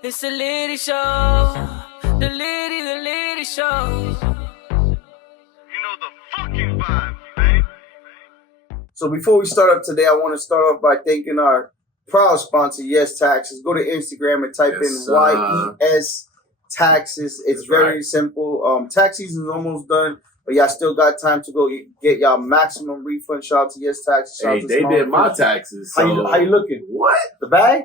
It's the Litty Show. The Litty Show. You know the fucking vibe, man. So before we start up today, I want to start off by thanking our proud sponsor, Yes Taxes. Go to Instagram and type in YES Taxes. It's very simple. Tax season is almost done, but y'all still got time to go get y'all maximum refund. Shout out to Yes Taxes. Hey, they did my taxes. So How you looking? What? The bag?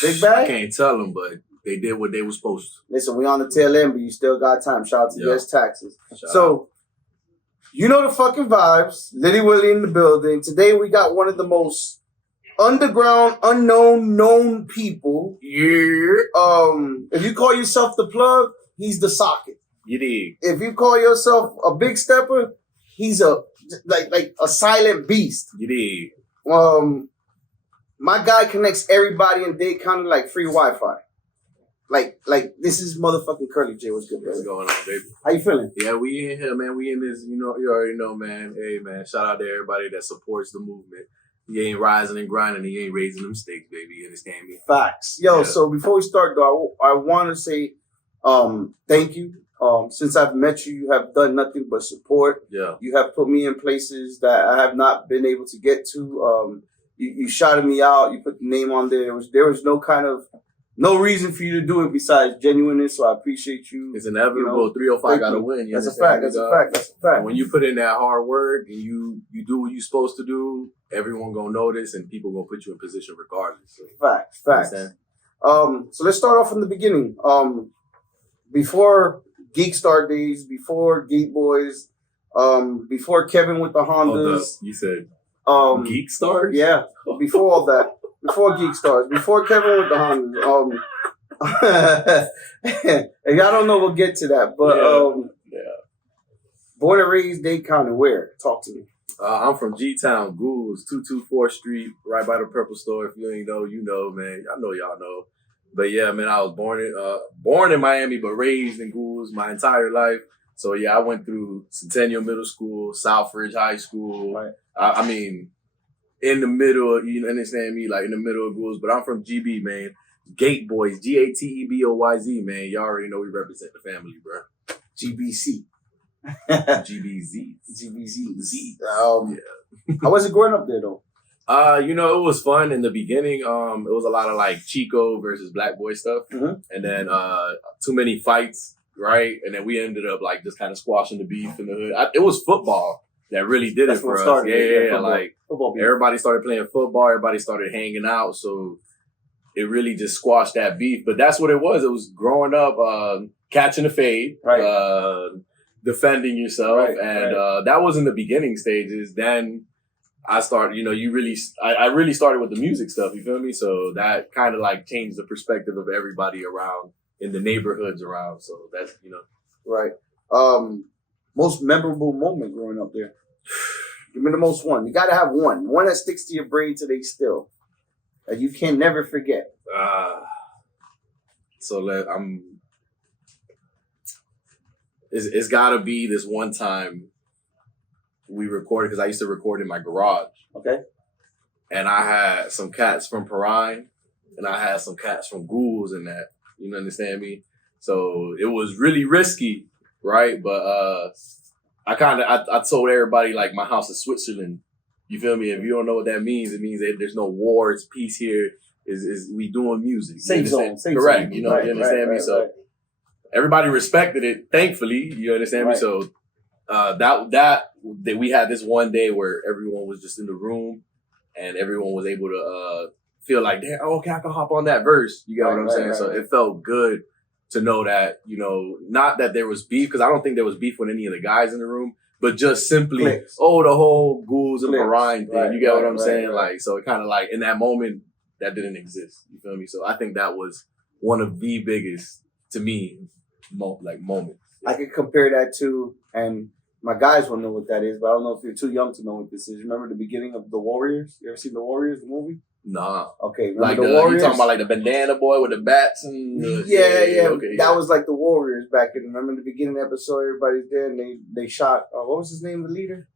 Big bag? I can't tell them, but they did what they were supposed to. Listen, we on the tail end, but you still got time. Shout out to Yes Taxes. You know the fucking vibes. Litty Willie in the building. Today we got one of the most underground, known people. Yeah. If you call yourself the plug, he's the socket. You dig. If you call yourself a big stepper, he's a like a silent beast. You dig. My guy connects everybody in Dade County like free Wi-Fi. Like this is motherfucking Curly J. What's good, What's brother? going on, baby? How you feeling? Yeah, we in here, man. We in this, you already know, man. Hey, man, shout out to everybody that supports the movement. You ain't rising and grinding, and you ain't raising them stakes, baby. You understand me? Facts. Yo, so before we start, though, I want to say thank you. Since I've met you, you have done nothing but support. Yeah. You have put me in places that I have not been able to get to. You shouted me out. You put the name on there. There was no reason for you to do it besides genuineness. So I appreciate you. It's inevitable. 305 got to win. That's a fact. That's a fact. When you put in that hard work and you do what you're supposed to do, everyone gonna notice and people gonna put you in position regardless. So, facts. So let's start off from the beginning. Before Geek Star days, before Geek Boys, before Kevin with the Hondas. You said Geek Stars? Yeah, before all that. Before Geek Stars. Before Kevin with the Hondas. And y'all don't know, we'll get to that. But born and raised Dade County, where? Talk to me. I'm from G-Town, Ghouls, 224th Street, right by the Purple Store. If you ain't know, you know, man. I know y'all know. But yeah, man, I was born in Miami, but raised in Ghouls my entire life. So yeah, I went through Centennial Middle School, Southridge High School. Right. I mean, in the middle, you understand me, like in the middle of Ghouls. But I'm from GB, man. Gate Boys, GATEBOYZ, man. Y'all already know we represent the family, bro. GBC. GBZ. How was it growing up there, though? It was fun in the beginning. It was a lot of like Chico versus Black Boy stuff. Mm-hmm. And then too many fights, right? And then we ended up like just kind of squashing the beef in the hood. It was football that really did it for us. Yeah. Like everybody started playing football. Everybody started hanging out. So it really just squashed that beef. But that's what it was. It was growing up, catching a fade, right. Defending yourself. That was in the beginning stages. Then I started, I really started with the music stuff, you feel me? So that kind of like changed the perspective of everybody around in the neighborhoods around. So that's, Right. Most memorable moment growing up there. Give me the most one. You got to have one. One that sticks to your brain today still. That you can never forget. It's got to be this one time we recorded, because I used to record in my garage. Okay. And I had some cats from Perrine, and I had some cats from Ghouls and that. You understand me? So it was really risky, right? But I told everybody like my house is Switzerland. You feel me? If you don't know what that means, it means that there's no war. It's peace here. Is we doing music? Safe zone. Correct. You understand me? So everybody respected it. Thankfully, you understand me? So that we had this one day where everyone was just in the room and everyone was able to feel like, damn, okay, I can hop on that verse. You get what I'm saying? So it felt good to know that, not that there was beef, because I don't think there was beef with any of the guys in the room, but just simply, the whole Ghouls and Perrine thing. Right, you get what I'm saying? Like, so it kind of like in that moment that didn't exist. You feel me? So I think that was one of the biggest, to me, moments. I could compare that to, and my guys will know what that is, but I don't know if you're too young to know what this is. Remember the beginning of The Warriors? You ever seen The Warriors, the movie? Nah. Okay. Like the Warriors? You talking about like the bandana boy with the bats and yeah. Okay, that was like the Warriors back in. Remember the beginning episode? Everybody's there and they shot. What was his name? The leader?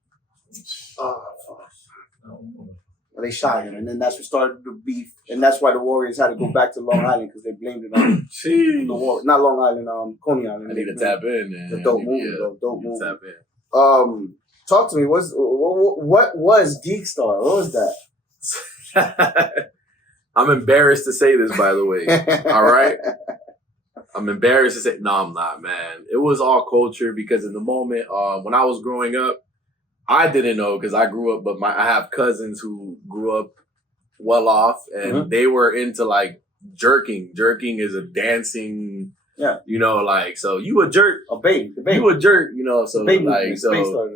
They shot him, and then that's what started the beef, and that's why the Warriors had to go back to Long Island because they blamed it on the war. Not Long Island, Coney Island. I need to tap in, man. The dope movie, though. Dope movie. Tap in. Talk to me. What was Geek Star? What was that? I'm embarrassed to say this, by the way. All right? I'm embarrassed to say, no, I'm not, man. It was all culture because in the moment, when I was growing up, I didn't know because I grew up, but I have cousins who grew up well off and they were into like jerking. Jerking is a dancing, you know, like, so you a jerk. A babe. You a jerk, you know, so like, so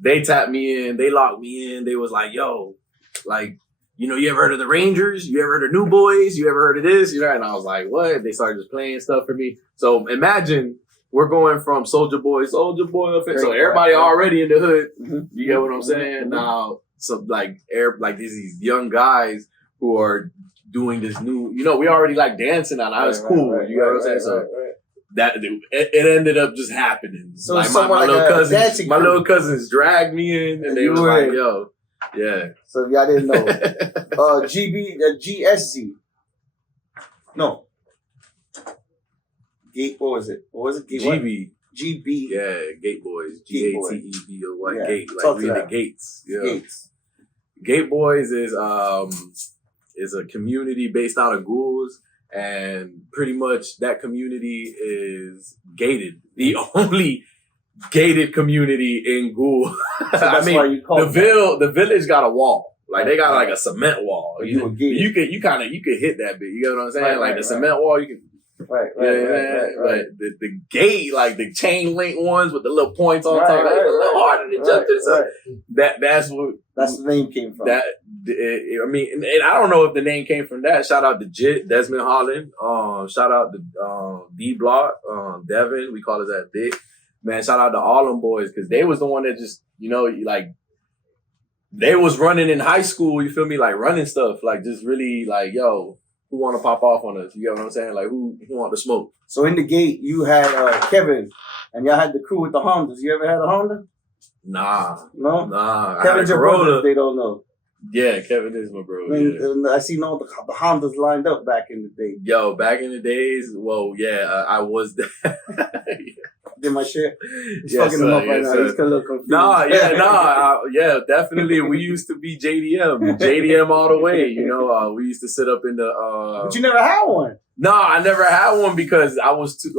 they tapped me in, they locked me in. They was like, yo, like, you know, you ever heard of the Rangers? You ever heard of New Boys? You ever heard of this? You know, and I was like, what? They started just playing stuff for me. So imagine we're going from Soldier Boy. So everybody already in the hood. You get what I'm saying? Now, so like these young guys who are doing this new, you know, we already like dancing on. It's cool. You know what I'm saying? So that it ended up just happening. So like my little cousins dragged me in, and they was like, yo. Yeah. So if y'all didn't know, GSZ. No. Gate. What was it? GB. GB. Yeah, Gate Boys. GATEBOY. Yeah. Gate. Like we the gates. Yeah. Gates. Gate Boys is a community based out of Ghouls, and pretty much that community is gated. The only gated community in Ghoul. So I mean, why you call the village got a wall. Like they got like a cement wall. You could hit that bit. You get what I'm saying? Like the cement wall, you can. Right. But the gate, like the chain link ones with the little points on top, like, a little harder to jump to. So that's the name came from. I mean, and I don't know if the name came from that. Shout out to Jit, Desmond Holland. Shout out to D Block, Devin. We call it that Dick. Man, shout out to all them boys because they was the one that just, you know, like they was running in high school. You feel me? Like running stuff, like just really like, yo, who want to pop off on us? You get what I'm saying? Like who want to smoke? So in the gate, you had Kevin, and y'all had the crew with the Hondas. You ever had a Honda? Nah. Kevin's your brother. They don't know. Yeah, Kevin is my bro. And I seen all the Hondas lined up back in the day. Yo, back in the days, well, yeah, I was there. Did my shit? He's fucking him up right now. He's a little confused. Yeah, definitely. We used to be JDM all the way. You know, we used to sit up in the. But you never had one. No, I never had one because I was too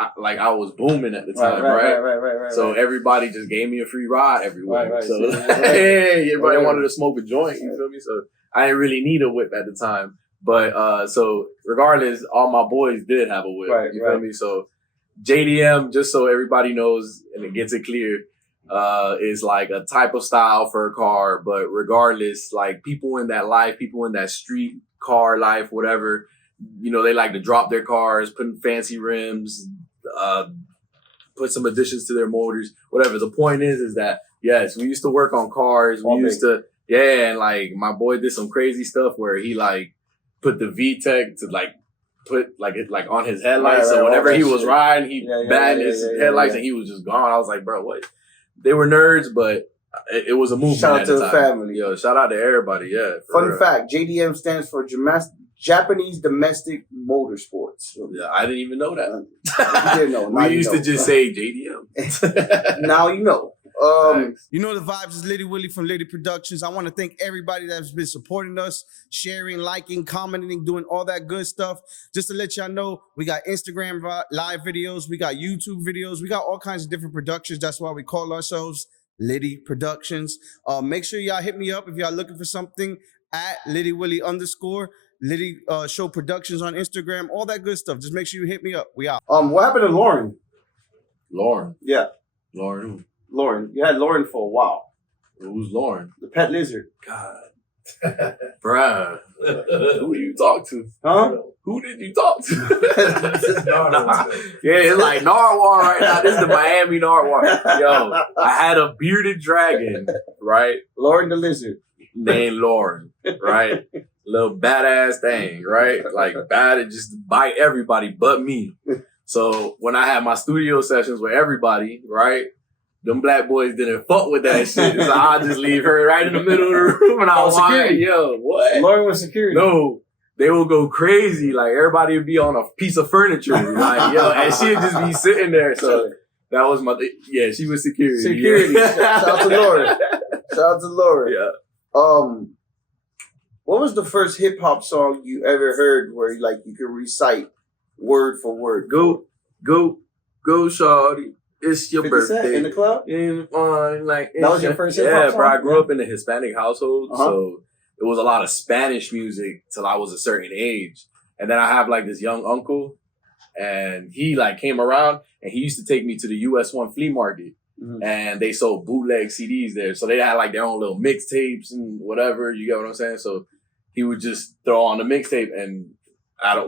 I was booming at the time, right? So everybody just gave me a free ride everywhere. Right. So everybody wanted to smoke a joint. You feel me? So I didn't really need a whip at the time. But so regardless, all my boys did have a whip. You feel me? So JDM, just so everybody knows and it gets it clear, is like a type of style for a car. But regardless, like people in that life, people in that street car life, whatever, you know, they like to drop their cars, put in fancy rims, put some additions to their motors, whatever. The point is that, yes, we used to work on cars. And like my boy did some crazy stuff where he like put the VTEC to like put like it like on his headlights. So whenever he was riding, he batted his headlights and he was just gone. I was like, bro, what? They were nerds, but it was a movement. Shout out to the family. Yo, shout out to everybody. Yeah. Fun fact: JDM stands for Japanese Domestic Motorsports. Yeah, I didn't even know that. You didn't know. We used to just say JDM. Now you know. You know the vibes is Litty Willie from Litty Productions. I want to thank everybody that's been supporting us, sharing, liking, commenting, doing all that good stuff. Just to let y'all know, we got Instagram live videos, we got YouTube videos, we got all kinds of different productions. That's why we call ourselves Litty Productions. Make sure y'all hit me up if y'all looking for something at Litty Willie _. Litty Show Productions on Instagram, all that good stuff. Just make sure you hit me up. We out. What happened to Lauren? Lauren? Yeah. Lauren who? Lauren. You had Lauren for a while. Who's Lauren? The pet lizard. God. Bruh. Who you talk to? Huh? Who did you talk to? Yeah, it's like Narwhal right now. This is the Miami Narwhal. Yo, I had a bearded dragon, right? Lauren the lizard. Named Lauren, right? Little badass thing, right? Like bad, it just bite everybody but me. So when I had my studio sessions with everybody, right? them black boys didn't fuck with that shit. So I just leave her right in the middle of the room, and I was like, yo, what? Lauren was security. No. They will go crazy. Like, everybody would be on a piece of furniture. Like, yo, and she'd just be sitting there. So that was yeah, she was security. Security. Yeah. Shout out to Lauren. Shout out to Lauren. Yeah. What was the first hip hop song you ever heard where you could recite word for word? Go, shawty. It's your 50 birthday. Cent in the club? Like, that was your first hip hop song? Yeah, bro. I grew Yeah. up in a Hispanic household, so it was a lot of Spanish music till I was a certain age. And then I have like this young uncle, and he like came around, and he used to take me to the US1 flea market. Mm-hmm. And they sold bootleg CDs there. So they had like their own little mixtapes and whatever. You get what I'm saying? So he would just throw on the mixtape, and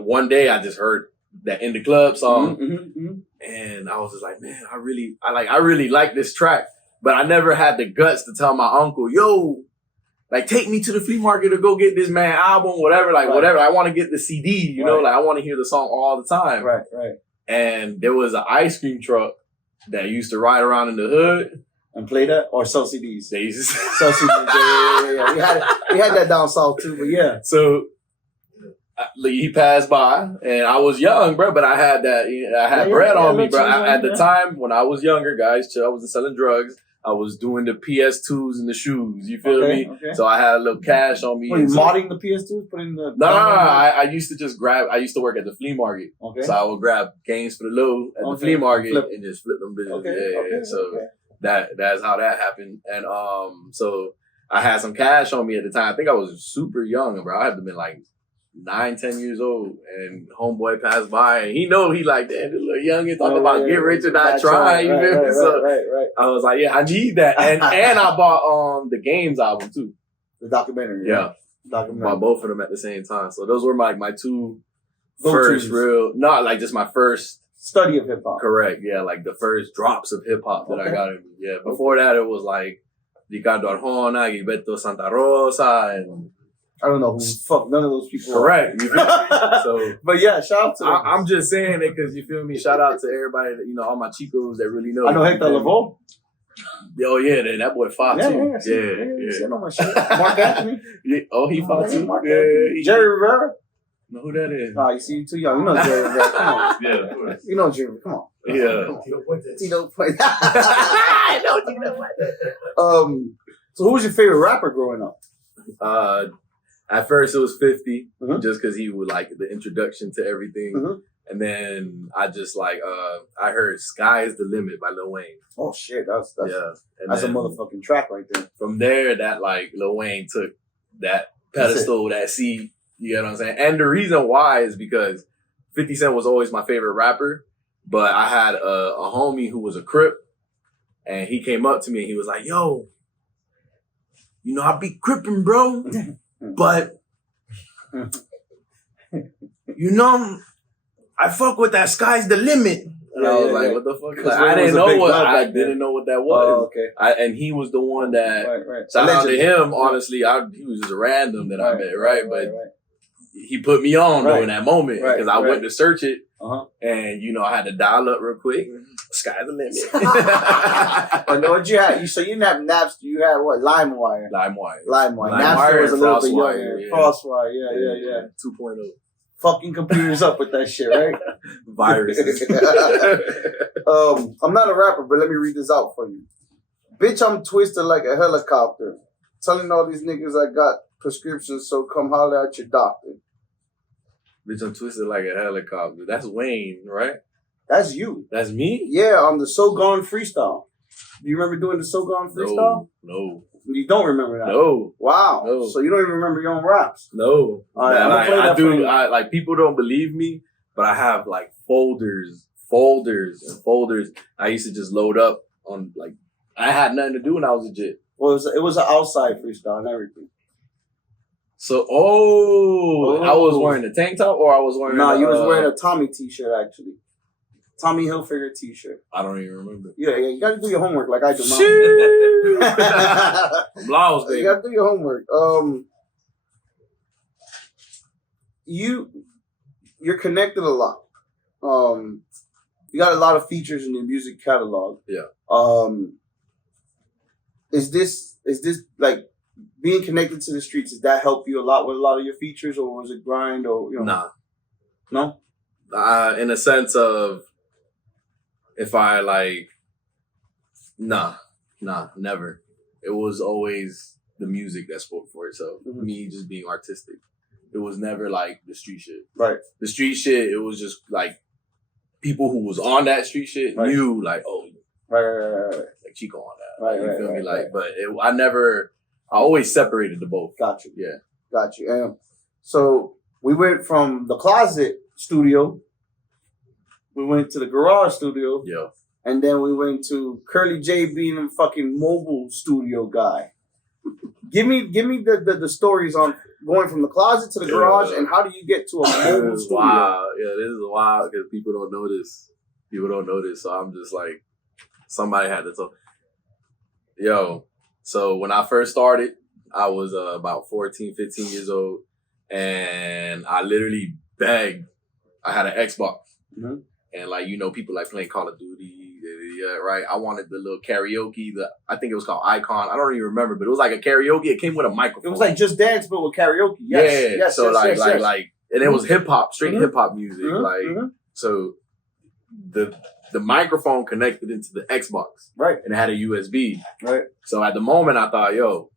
one day I just heard that In the Club song. Mm-hmm. And I was just like, man, I really like this track. But I never had the guts to tell my uncle, yo, like, take me to the flea market to go get this man album, whatever, whatever. I want to get the CD, you know, like I want to hear the song all the time. Right. And there was an ice cream truck that used to ride around in the hood. And play that or sell CDs? They used to sell CDs. Yeah. We had that down south too, but yeah. So he passed by, and I was young, bro, but I had bread on me, bro. At the time when I was younger, guys, I wasn't selling drugs. I was doing the PS2s and the shoes. You feel me? Okay. So I had a little cash on me. Were you modding the PS2s? Putting the No. I used to just grab. I used to work at the flea market, okay. So I would grab games for the low at the flea market and just flip them bitches. Okay. So that's how that happened. And so I had some cash on me at the time. I think I was super young, bro. I had to have been like 9-10 years old, and homeboy passed by, and he like, damn, this little youngin talking about get rich or not try. You feel me? So I was like, yeah, I need that, and I bought the Games album too, the documentary. Yeah, bought both of them at the same time. So those were my two first real, not like just my first study of hip hop. Correct. Yeah, like the first drops of hip hop that I got in me. Yeah, before that it was like Ricardo Arjona, Gilberto Santa Rosa, and I don't know who fuck none of those people. Correct. So, but yeah, shout out to them. I'm just saying it because you feel me. Shout out to everybody that all my chicos that really know. I know Hector Lavoe. Oh yeah, that boy fought too. Yeah. Know my shit. Mark Anthony. Yeah. Oh, he fought too. Yeah. Jerry Rivera. Know who that is? Nah, you see, you too young. You know Jerry Rivera. Come on. Yeah. You know Jerry. Come on. Yeah. Tito Puente. I know Tito Puente. So who was your favorite rapper growing up? At first it was 50, just because he would like the introduction to everything. And then I just I heard Sky is the Limit by Lil Wayne. Oh shit, that's a motherfucking track right there. From there, that Lil Wayne took that pedestal, that seat, you know what I'm saying? And the reason why is because 50 Cent was always my favorite rapper, but I had a homie who was a Crip, and he came up to me and he was like, yo, I be crippin', bro. But, I fuck with that Sky's the Limit. And I was like, what the fuck? I didn't know what that was. Oh, okay. And he was the one that, shout out to him, honestly, he was just a random that I met, right? But he put me on though in that moment because I went to search it. And, I had to dial up real quick. Sky's the limit. I know what you had. So you didn't have Napster. You had what? LimeWire. Napster was a little bit younger. Yeah. Crosswire. Yeah. 2.0. Fucking computers up with that shit, right? Viruses. I'm not a rapper, but let me read this out for you. Bitch, I'm twisted like a helicopter. Telling all these niggas I got prescriptions, so come holler at your doctor. Bitch, I'm twisted like a helicopter. That's Wayne, right? That's you. That's me? Yeah, on the So Gone freestyle. Do you remember doing the So Gone freestyle? No. You don't remember that? No. Wow. No. So you don't even remember your own raps? No. All right, I do. People don't believe me, but I have folders and folders. I used to just load up on I had nothing to do when I was legit. Well, it was an outside freestyle and everything. So, I was wearing a tank top, or I was wearing. No, you was wearing a Tommy t-shirt actually. Tommy Hilfiger t-shirt. I don't even remember. Yeah, you got to do your homework like I do. Blouse, baby. You got to do your homework. You're connected a lot. You got a lot of features in your music catalog. Yeah. is this like being connected to the streets? Does that help you a lot with a lot of your features, or was it grind, or Nah. No? In a sense of, if I like, nah, never. It was always the music that spoke for itself. Mm-hmm. Me just being artistic. It was never like the street shit. Right. The street shit, it was just like people who was on that street shit knew like, oh, right. like Chico on that. Right, you feel me? right. But I always separated the both. Got you. Yeah. Got you. So we went from the closet studio, we went to the garage studio, Yeah. and then we went to Curly J being a fucking mobile studio guy. Give me the stories on going from the closet to the garage, and how do you get to a mobile studio? Wow. Yeah, this is wild because people don't know this. So I'm just like, somebody had to talk. Yo, so when I first started, I was about 14, 15 years old, and I literally begged. I had an Xbox, and like, people like playing Call of Duty, right? I wanted the little karaoke, I think it was called Icon. I don't even remember, but it was like a karaoke. It came with a microphone. It was like Just Dance, but with karaoke. Yes. Yeah. So and it was hip hop, straight hip hop music. So the microphone connected into the Xbox, right? And it had a USB, right? So at the moment, I thought, yo,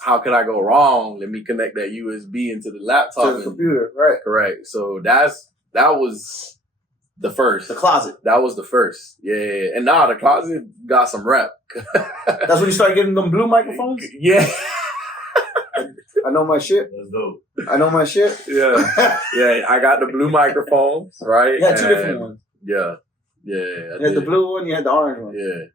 how could I go wrong? Let me connect that USB into the laptop, to the computer, right? Correct. So that was the first. The closet. That was the first. Yeah. And the closet got some rep. That's when you started getting them blue microphones? Yeah. I know my shit. That's dope. I know my shit. Yeah. Yeah. I got the blue microphones, right? You had two different ones. Yeah. Yeah. You had the blue one, you had the orange one. Yeah.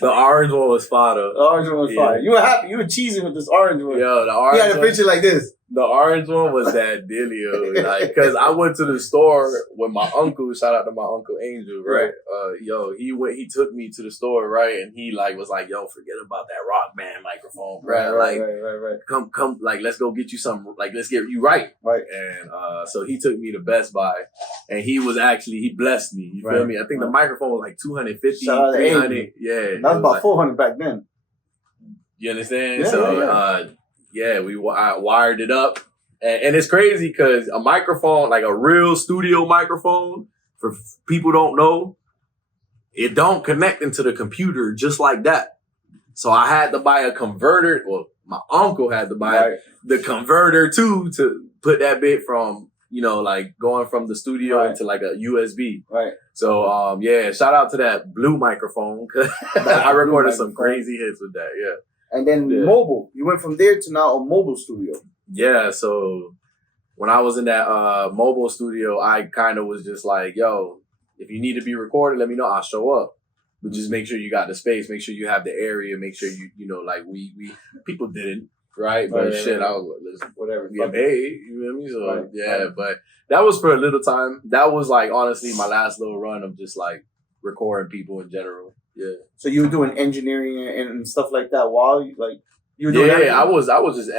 The orange one was fire though. The orange one was fire. You were happy. You were cheesing with this orange one. Yo, the orange one. You had a picture like this. The orange one was that dealio, like, cause I went to the store with my uncle. Shout out to my uncle Angel, right? He took me to the store, right? And he like was like, yo, forget about that rock band microphone, bro. Right. Come, like, let's go get you some, like, let's get you right. And so he took me to Best Buy, and he blessed me. You feel me? I think the microphone was like 250, 300. Yeah, that was about like 400 back then. You understand? I wired it up, and it's crazy because a microphone, like a real studio microphone, for people don't know, it don't connect into the computer just like that. So I had to buy a converter. Well, my uncle had to buy the converter too to put that bit from, like going from the studio into like a USB. Right. So shout out to that blue microphone. I recorded some crazy hits with that. Yeah. And then mobile. You went from there to now a mobile studio. Yeah, so when I was in that mobile studio, I kind of was just like, yo, if you need to be recorded, let me know. I'll show up. But just make sure you got the space. Make sure you have the area. Make sure like we people didn't, right? But I was like, whatever. Yeah, hey, you know what I mean? So, but that was for a little time. That was like, honestly, my last little run of just like recording people in general. Yeah. So you were doing engineering and stuff like that while you were doing everything? I was just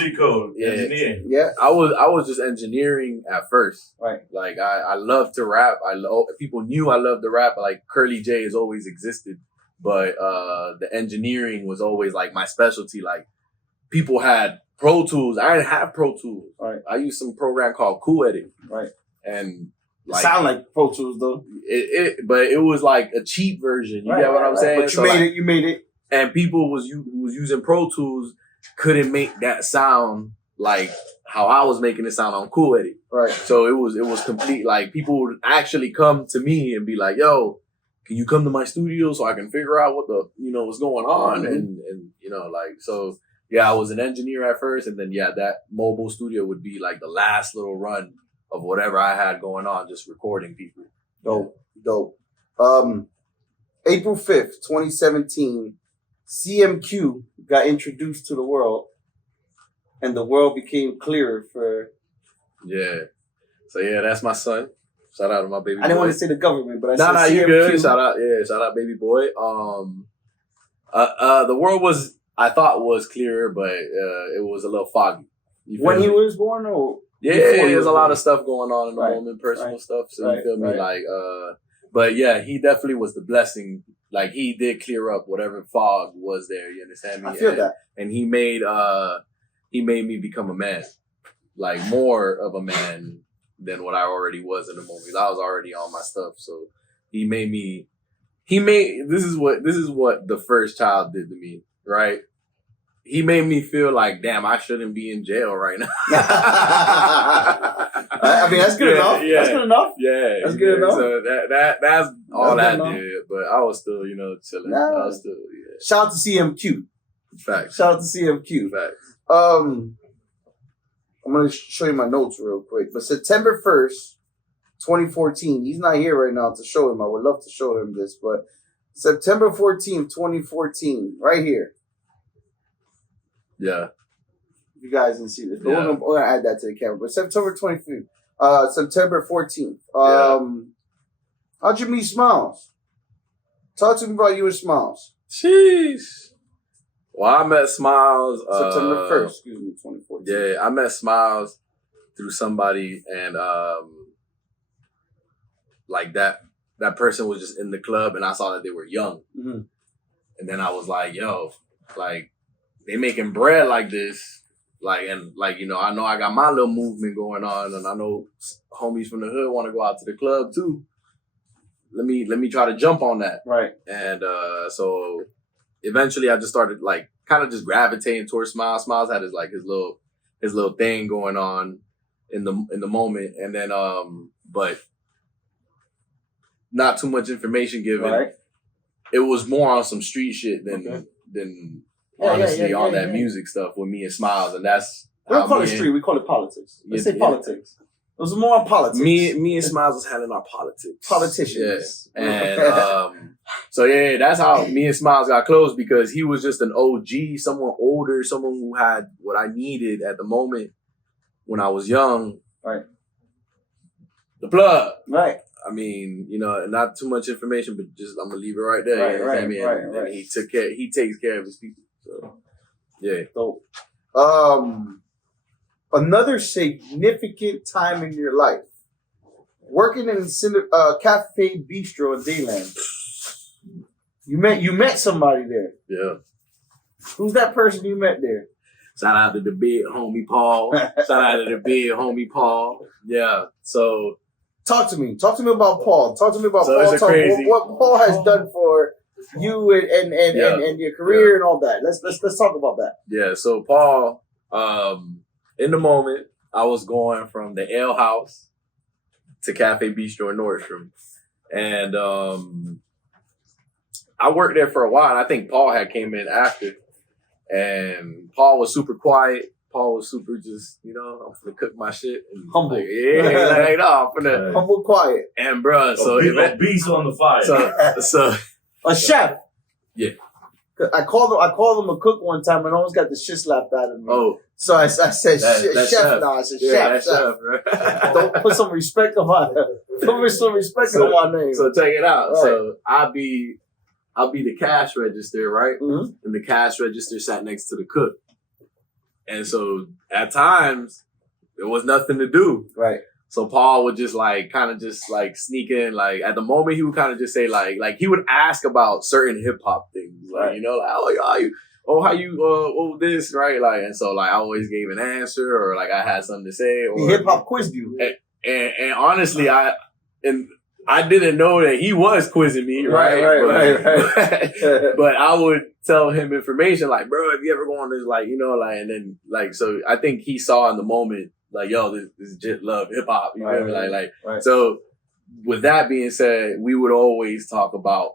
cheat code engineering. Yeah. I was just engineering at first. Right. Like I love to rap. People knew I loved to rap. Like Curly J has always existed, but the engineering was always like my specialty. Like people had Pro Tools. I didn't have Pro Tools. Right. I used some program called Cool Edit. Right. And like, sound like Pro Tools though. But it was like a cheap version. You get what I'm saying? But you made it. And people who was using Pro Tools couldn't make that sound like how I was making it sound on Cool Edit. Right. So it was complete. Like people would actually come to me and be like, "Yo, can you come to my studio so I can figure out what what's going on?" Mm-hmm. And like so. Yeah, I was an engineer at first, and then that mobile studio would be like the last little run of whatever I had going on, just recording people. Dope. April 5th, 2017, CMQ got introduced to the world, and the world became clearer for... Yeah. So, that's my son. Shout out to my baby boy. I didn't want to say the government, but I said CMQ. You good. Shout out baby boy. The world was, I thought, was clearer, but it was a little foggy. When he was born, or... Yeah, there's a lot of stuff going on in the moment, personal stuff. So you feel me? Like, but he definitely was the blessing like he did clear up whatever fog was there. You understand me? I feel that. And he made me become a man, like more of a man than what I already was in the movies. I was already on my stuff, so he made me. This is what the first child did to me, right? He made me feel like, damn, I shouldn't be in jail right now. I mean, that's good enough. Yeah. That's good enough. Yeah, that's good enough. So that's all That's that good did. But I was still, chilling. Nah. I was still, Shout out to CMQ. Facts. Shout out to CMQ. Facts. I'm gonna show you my notes real quick. But September 1st, 2014. He's not here right now to show him. I would love to show him this, but September 14th, 2014, right here. Yeah. You guys didn't see this, but Yeah. we're gonna add that to the camera. But September 25th, September 14th. How'd you meet Smiles? Talk to me about you and Smiles. Sheesh. Well, I met Smiles. September 1st, excuse me, 2014. Yeah, I met Smiles through somebody, and like that person was just in the club, and I saw that they were young, Mm-hmm. and then I was like, yo, like they making bread like this, like, and like, I know I got my little movement going on, and I know homies from the hood want to go out to the club too. Let me try to jump on that. Right. And so eventually I just started like kind of just gravitating towards Smiles. Smiles had his little thing going on in the moment, and then but not too much information given. Right. It was more on some street shit than honestly on that music stuff with me and Smiles, and that's We don't call it street, we call it politics. Let's say politics. It was more on politics. Me and Smiles was handling our politics. Politicians. Yeah. And so yeah, that's how me and Smiles got close, because he was just an OG, someone older, someone who had what I needed at the moment when I was young. Right. The plug. Right. I mean, not too much information, but just I'm gonna leave it right there. Right, You know what I right, mean? right, And right. he takes care of his people. So yeah. So, another significant time in your life, working in Cafe Bistro in Dayland. You met somebody there. Yeah. Who's that person you met there? Shout out to the big homie Paul. Shout out to the big homie Paul. Yeah. So Talk to me about Paul. Talk to me about So Paul. it's a crazy- What Paul has done for you and your career and all that. Let's talk about that. yeah, so Paul, in the moment, I was going from the Ale House to Cafe Bistro in Nordstrom. And I worked there for a while, and I think Paul had came in after. And Paul was super quiet. Paul was super just, I'm gonna cook my shit. And Humble. Like, yeah, like, no, I'm gonna. Humble, quiet. And bruh, so a beast on the fire. so A chef. Yeah. I called him a cook one time and almost got the shit slapped out of me. oh, So I said, that chef. No, I said, yeah, chef. that chef, Don't right? put some respect on my on my name. So check it out. Right. So I'll be the cash register, right? Mhm. And the cash register sat next to the cook. And so at times there was nothing to do. Right. So Paul would just kind of sneak in. Like at the moment he would kind of just say like he would ask about certain hip hop things. Like, Right. how you this, right? Like, and so I always gave an answer, or like I had something to say, or Hip hop quizzed you. and honestly, I didn't know that he was quizzing me, right? Right. But I would tell him information like, bro, if you ever go on this, and then so I think he saw in the moment, like, yo, this is just love hip hop, you feel me? Right. So with that being said, we would always talk about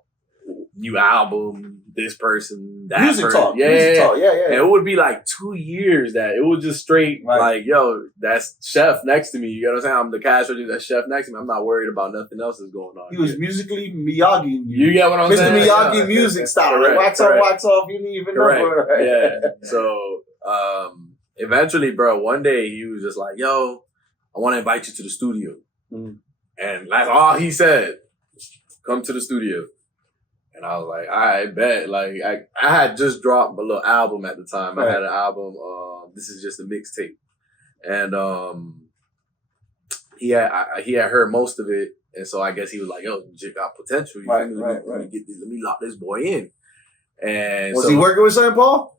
new album, this person, that Music person. talk. Yeah. Yeah. And it would be 2 years that it was just straight yo, that's chef next to me. You know what I'm saying? I'm the cash register, that's chef next to me. I'm not worried about nothing else that's going on. He was musically Miyagi. You get what I'm Mr. saying? Miyagi Yeah. music style. Correct, Wax on, correct. wax off. You didn't even know. Correct. Yeah. So eventually, bro, one day he was just like, yo, I want to invite you to the studio. Mhm. And that's all he said. Come to the studio. And I was like, all right, bet. Like, I had just dropped a little album at the time. Right. I had an album, this is just a mixtape. And he had heard most of it. And so I guess he was like, yo, Jit got potential. You Right, feel me? right. Let me lock this boy in. And Was so, he working with St. Paul?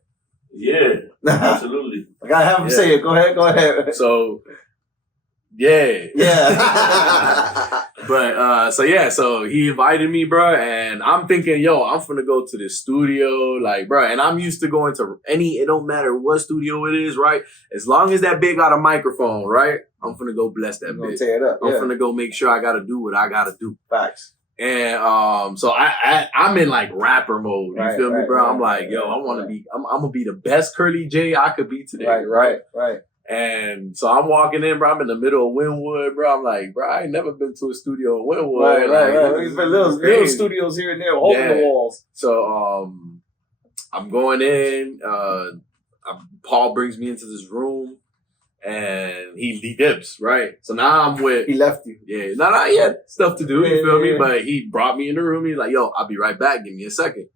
Yeah, I absolutely. gotta have him say it. Go ahead. So, yeah. Yeah. So he invited me, bro, and I'm thinking, yo, I'm finna go to this studio, like, bro, and I'm used to going to it don't matter what studio it is, right? As long as that big got a microphone, right? I'm finna go bless that I'm gonna bitch. tear it up. I'm finna go make sure I gotta do what I gotta do. Facts. And so I'm in like rapper mode. You Right, feel me, right, bro? right, I'm like, yo, I wanna be I'm gonna be the best Curly J I could be today. Right. And so I'm walking in, bro. I'm in the middle of Wynwood, bro. I'm like, bro, I ain't never been to a studio in Wynwood. Right. There's been little studios here and there, holding the walls. So I'm going in. Paul brings me into this room, and he dips, right? So now I'm with. He left you. Yeah, he had stuff to do. You feel me? Yeah. But he brought me in the room. He's like, yo, I'll be right back. Give me a second.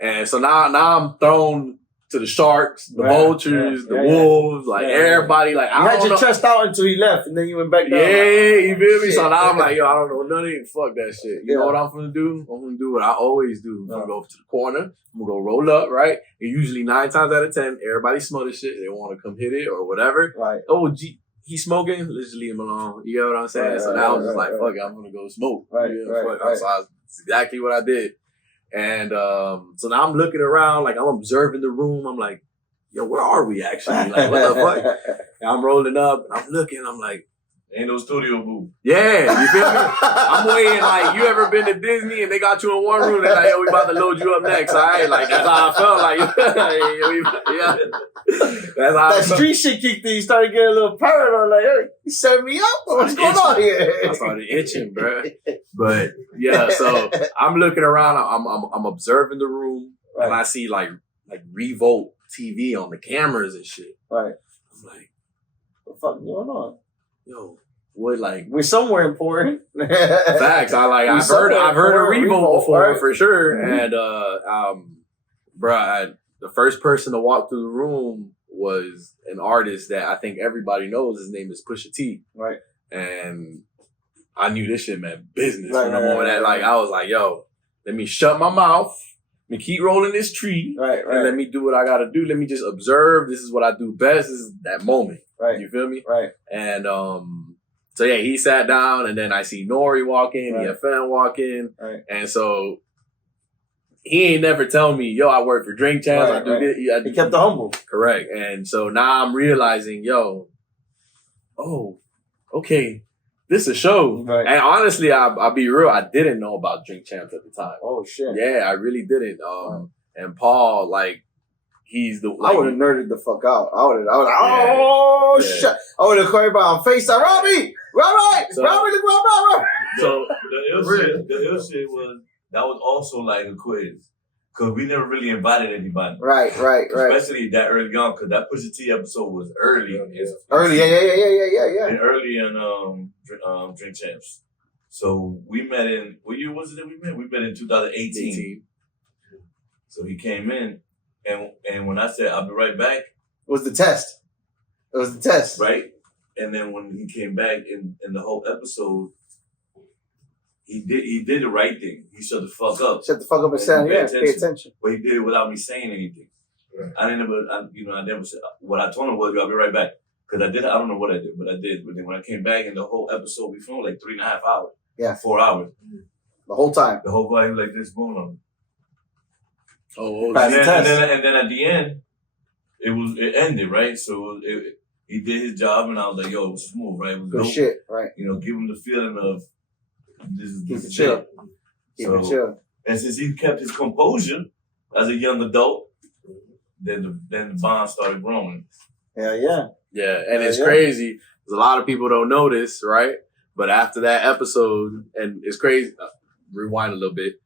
And so now I'm thrown to the sharks, the vultures, the wolves, everybody. Like, You had your chest out until he left, and then you went back down. Yeah, you feel me? So now I'm like, yo, I don't know none of it. Fuck that shit. You know what I'm gonna do? I'm gonna do what I always do. I'm gonna go to the corner. I'm gonna go roll up, right? And usually 9 times out of 10, everybody smell the shit. They want to come hit it or whatever. Right. Oh, he's smoking. Let's just leave him alone. You get what I'm saying? So now I was just like, fuck it, I'm gonna go smoke. Right. So that's exactly what I did. And so now I'm looking around, like I'm observing the room. I'm like, yo, where are we actually? Like, what the fuck? And I'm rolling up, and I'm looking, I'm like, Ain't no studio booth. yeah, you feel me? I'm waiting, like, you ever been to Disney and they got you in one room, they're like, yo, we about to load you up next, all right? Like, that's how I felt, like, yeah. That's how That street shit kicked in. You started getting a little paranoid, like, hey, you set me up? What's going on here? I started itching, bro. But, yeah, so I'm looking around, I'm observing the room, and I see, like Revolt TV on the cameras and shit. Right. I'm like, what the fuck going on? Yo, what, like, we're somewhere important. Facts. I've heard of Revolt before, right? For sure. Mm-hmm. And the first person to walk through the room was an artist that I think everybody knows. His name is Pusha T. Right. And I knew this shit meant business when I'm on that. Like, I was like, yo, let me shut my mouth. Let me keep rolling this tree. Right. And let me do what I gotta do. Let me just observe. This is what I do best. This is that moment. Right. You feel me? Right. And so yeah, he sat down, and then I see Nori walk in, EFN walk in, and so he ain't never tell me, yo, I work for Drink Champs. I do this. He kept it humble. Correct. And so now I'm realizing, yo, okay, this is a show. Right. And honestly, I'll be real, I didn't know about Drink Champs at the time. Oh shit. Yeah, I really didn't. And Paul, like, he's the. Like, I would have nerded the fuck out. I would have. Shit! I would have called everybody on FaceTime. Robbie, Robbie. So the ill shit was that was also like a quiz because we never really invited anybody. Right. Especially that early on, because that Pusha T episode was early. Yeah. And early in Drink Champs. So we met in what year was it that we met? We met in 2018. So he came in. And when I said I'll be right back, It was the test. Right? And then when he came back in the whole episode, he did the right thing. He shut the fuck up. Shut the fuck up and sound. Yeah, pay attention. But he did it without me saying anything. Right. I never said what I told him was I'll be right back. Because I don't know what I did, but I did. But then when I came back in the whole episode, we filmed like 3.5 hours. Yeah. 4 hours. The whole time. The whole vibe like this going on. And then at the end, it ended, right? So he did his job, and I was like, "Yo, it was smooth, right? It was good dope. shit, right? You know, give him the feeling of this is Keep it chill. Keep it chill. And since he kept his composure as a young adult, then the bond started growing. Yeah. Yeah, and it's crazy because a lot of people don't know this, right? But after that episode, and it's crazy. Rewind a little bit.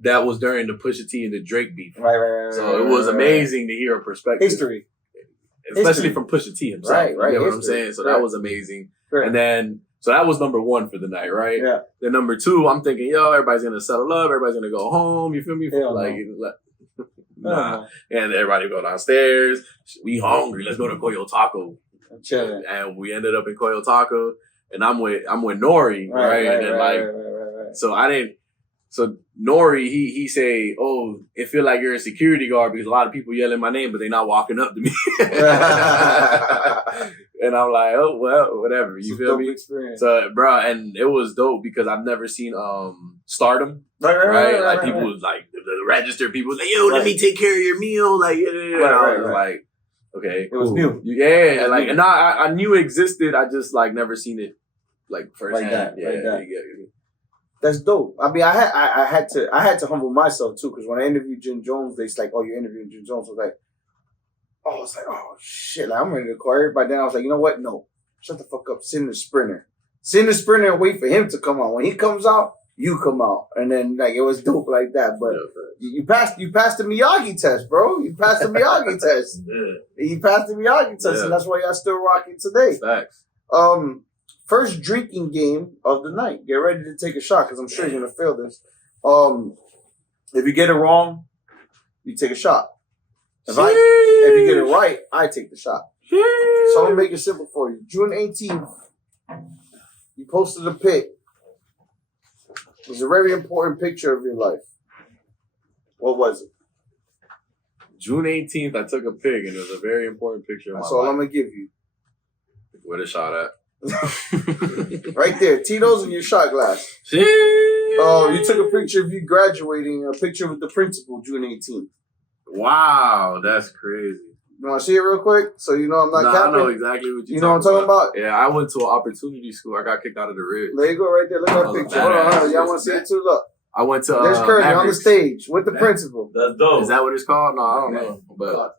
That was during the Pusha T and the Drake beef. Right. So it was amazing to hear a perspective. History. Especially from Pusha T himself. Right. You know what I'm saying? So that was amazing. Right. And then, so that was number 1 for the night, right? Yeah. Then number 2, I'm thinking, yo, everybody's going to settle up. Everybody's going to go home. You feel me? Nah. And everybody go downstairs. We hungry. Let's go to Coyo Taco. I'm chilling. And we ended up in Coyo Taco. and I'm with Nori, right? And then right. so I didn't. So Nori, he say, "Oh, it feel like you're a security guard because a lot of people yelling my name, but they not walking up to me." And I'm like, "Oh well, whatever." You feel me? Experience. So, bro, and it was dope because I've never seen Stardom, right? Like people was like the register people was like, "Yo, let me take care of your meal," like, yeah. And I was like, "Okay, it was new." Yeah, like, and I knew it existed. I just like never seen it like firsthand. Like that. That's dope. I mean, I had to humble myself too, because when I interviewed Jim Jones, they's like, "Oh, you're interviewing Jim Jones." I was like, "Oh shit!" Like, I'm ready to call everybody. Then I was like, "You know what? No, shut the fuck up. Send the sprinter. Send the sprinter and wait for him to come out. When he comes out, you come out." And then like it was dope like that. But you passed the Miyagi test, bro. You passed the Miyagi test. You passed the Miyagi test, and that's why y'all still rocking today. Facts. First drinking game of the night. Get ready to take a shot because I'm sure you're gonna fail this. If you get it wrong, you take a shot. If you get it right, I take the shot. So I'm gonna make it simple for you. June 18th, you posted a pic. It was a very important picture of your life. What was it? June 18th, I took a pic, and it was a very important picture of my life. That's all I'm gonna give you. Where the shot at? Right there, Tito's in your shot glass. Oh, you took a picture of you graduating, a picture with the principal, June 18th. Wow, that's crazy. You want to see it real quick? So you know I'm not capping? I know exactly what you know what I'm talking about? Yeah, I went to an opportunity school. I got kicked out of the Ridge. There you go, right there. Look at that picture. Hold on. Y'all want to see it too? Look. I went to there's Curry Mavericks. On the stage with the principal. That's dope. Is that what it's called? No, I don't know. But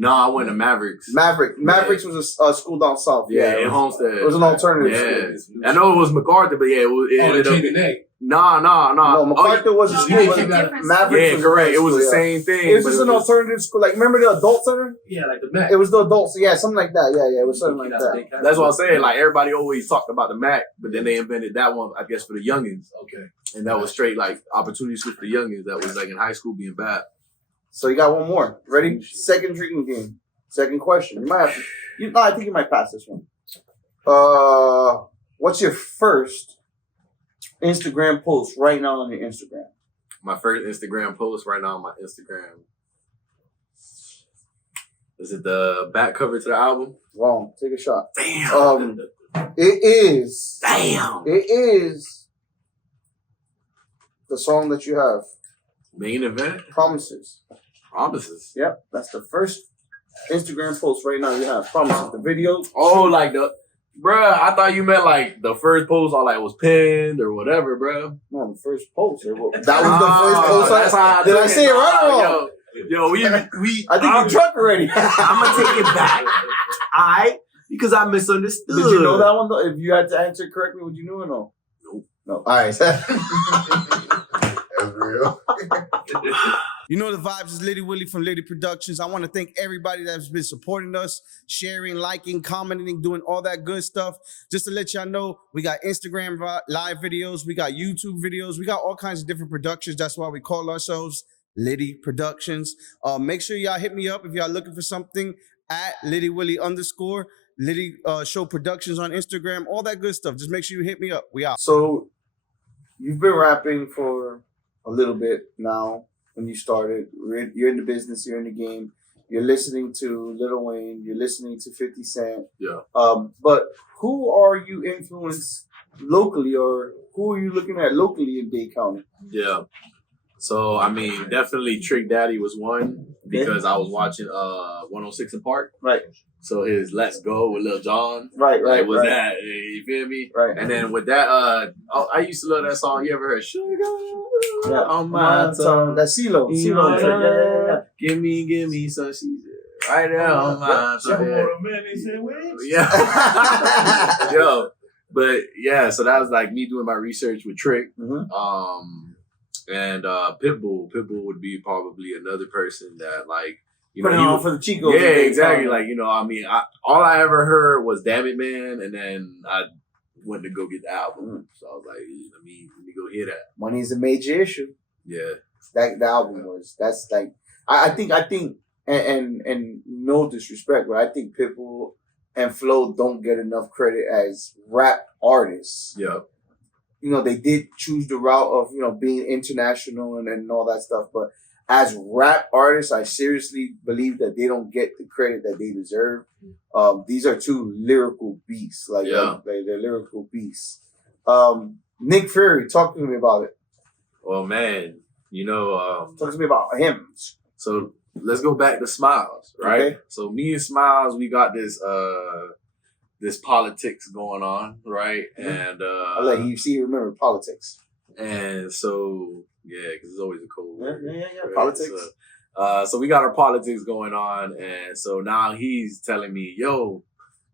no, I went to Mavericks. Mavericks was a school down south. Yeah, in Homestead. It was an alternative school. I know it was MacArthur, but yeah, it ended up. No. No, MacArthur was a school. Mavericks. Yeah, correct. It was the same thing. It was just an alternative school. Like, remember the adult center? Yeah, like the Mac. It was the adults. Yeah, something like that. Yeah, it was something like that. That's what I'm saying. Like, everybody always talked about the Mac, but then they invented that one, I guess, for the youngins. Okay. And that was straight, like, opportunity school for the youngins. That was, like, in high school being bad. So you got one more. Ready? Second drinking game. Second question. You might have to. I think you might pass this one. What's your first Instagram post right now on your Instagram? My first Instagram post right now on my Instagram. Is it the back cover to the album? Wrong. Take a shot. Damn. It is. Damn. It is the song that you have. Main event? Promises. Promises? Yep. That's the first Instagram post right now you have. Promises. The video. Oh, like the... Bruh, I thought you meant like the first post or like was pinned or whatever, bruh. No, the first post. That was the first post. Did I say it right or wrong? Yo, we. I think you drunk already. I'm gonna take it back. Because I misunderstood. Did you know that one though? If you had to answer correctly, would you know or no? Nope. No. All right. That's real. You know the vibes is Litty Willie from Litty Productions. I want to thank everybody that's been supporting us, sharing, liking, commenting, doing all that good stuff. Just to let y'all know, we got Instagram live videos, we got YouTube videos, we got all kinds of different productions. That's why we call ourselves Litty Productions. Make sure y'all hit me up if y'all looking for something at Litty Willie _ Litty Show Productions on Instagram, all that good stuff. Just make sure you hit me up. We out. So you've been rapping for a little bit now. When you started, you're in the business, you're in the game, you're listening to Lil Wayne, you're listening to 50 Cent. Yeah. But who are you influenced locally, or who are you looking at locally in Dade County? Yeah. So, I mean, definitely Trick Daddy was one because I was watching 106 in Park. Right. So his Let's Go with Lil Jon. Right. Was that, you feel me? Right. And then with that, I used to love that song. You ever heard Sugar on my tongue? That's CeeLo. Yeah. Give me some she's right there on my tongue. Yeah. Yo. But yeah, so that was like me doing my research with Trick. Mm-hmm. And Pitbull. Pitbull would be probably another person that like, you put know, it on for the Chicos. Yeah, exactly. Like, you know, I mean, all I ever heard was "Damn It, Man," and then I went to go get the album. So I was like, let me go hear that. Money is a major issue. Yeah, that the album was. That's like I think, and no disrespect, but I think Pitbull and and Flo don't get enough credit as rap artists. Yeah. You know, they did choose the route of, you know, being international and all that stuff. But as rap artists, I seriously believe that they don't get the credit that they deserve. These are two lyrical beasts. Like they're lyrical beasts. Nick Fury, talk to me about it. Well, man, you know, talk to me about him. So let's go back to Smiles, right? Okay. So me and Smiles, we got this politics going on, right? Mm-hmm. And I'll let you see. Remember politics. And so because it's always a cold word. Yeah. Right? Politics. So we got our politics going on, and so now he's telling me, "Yo,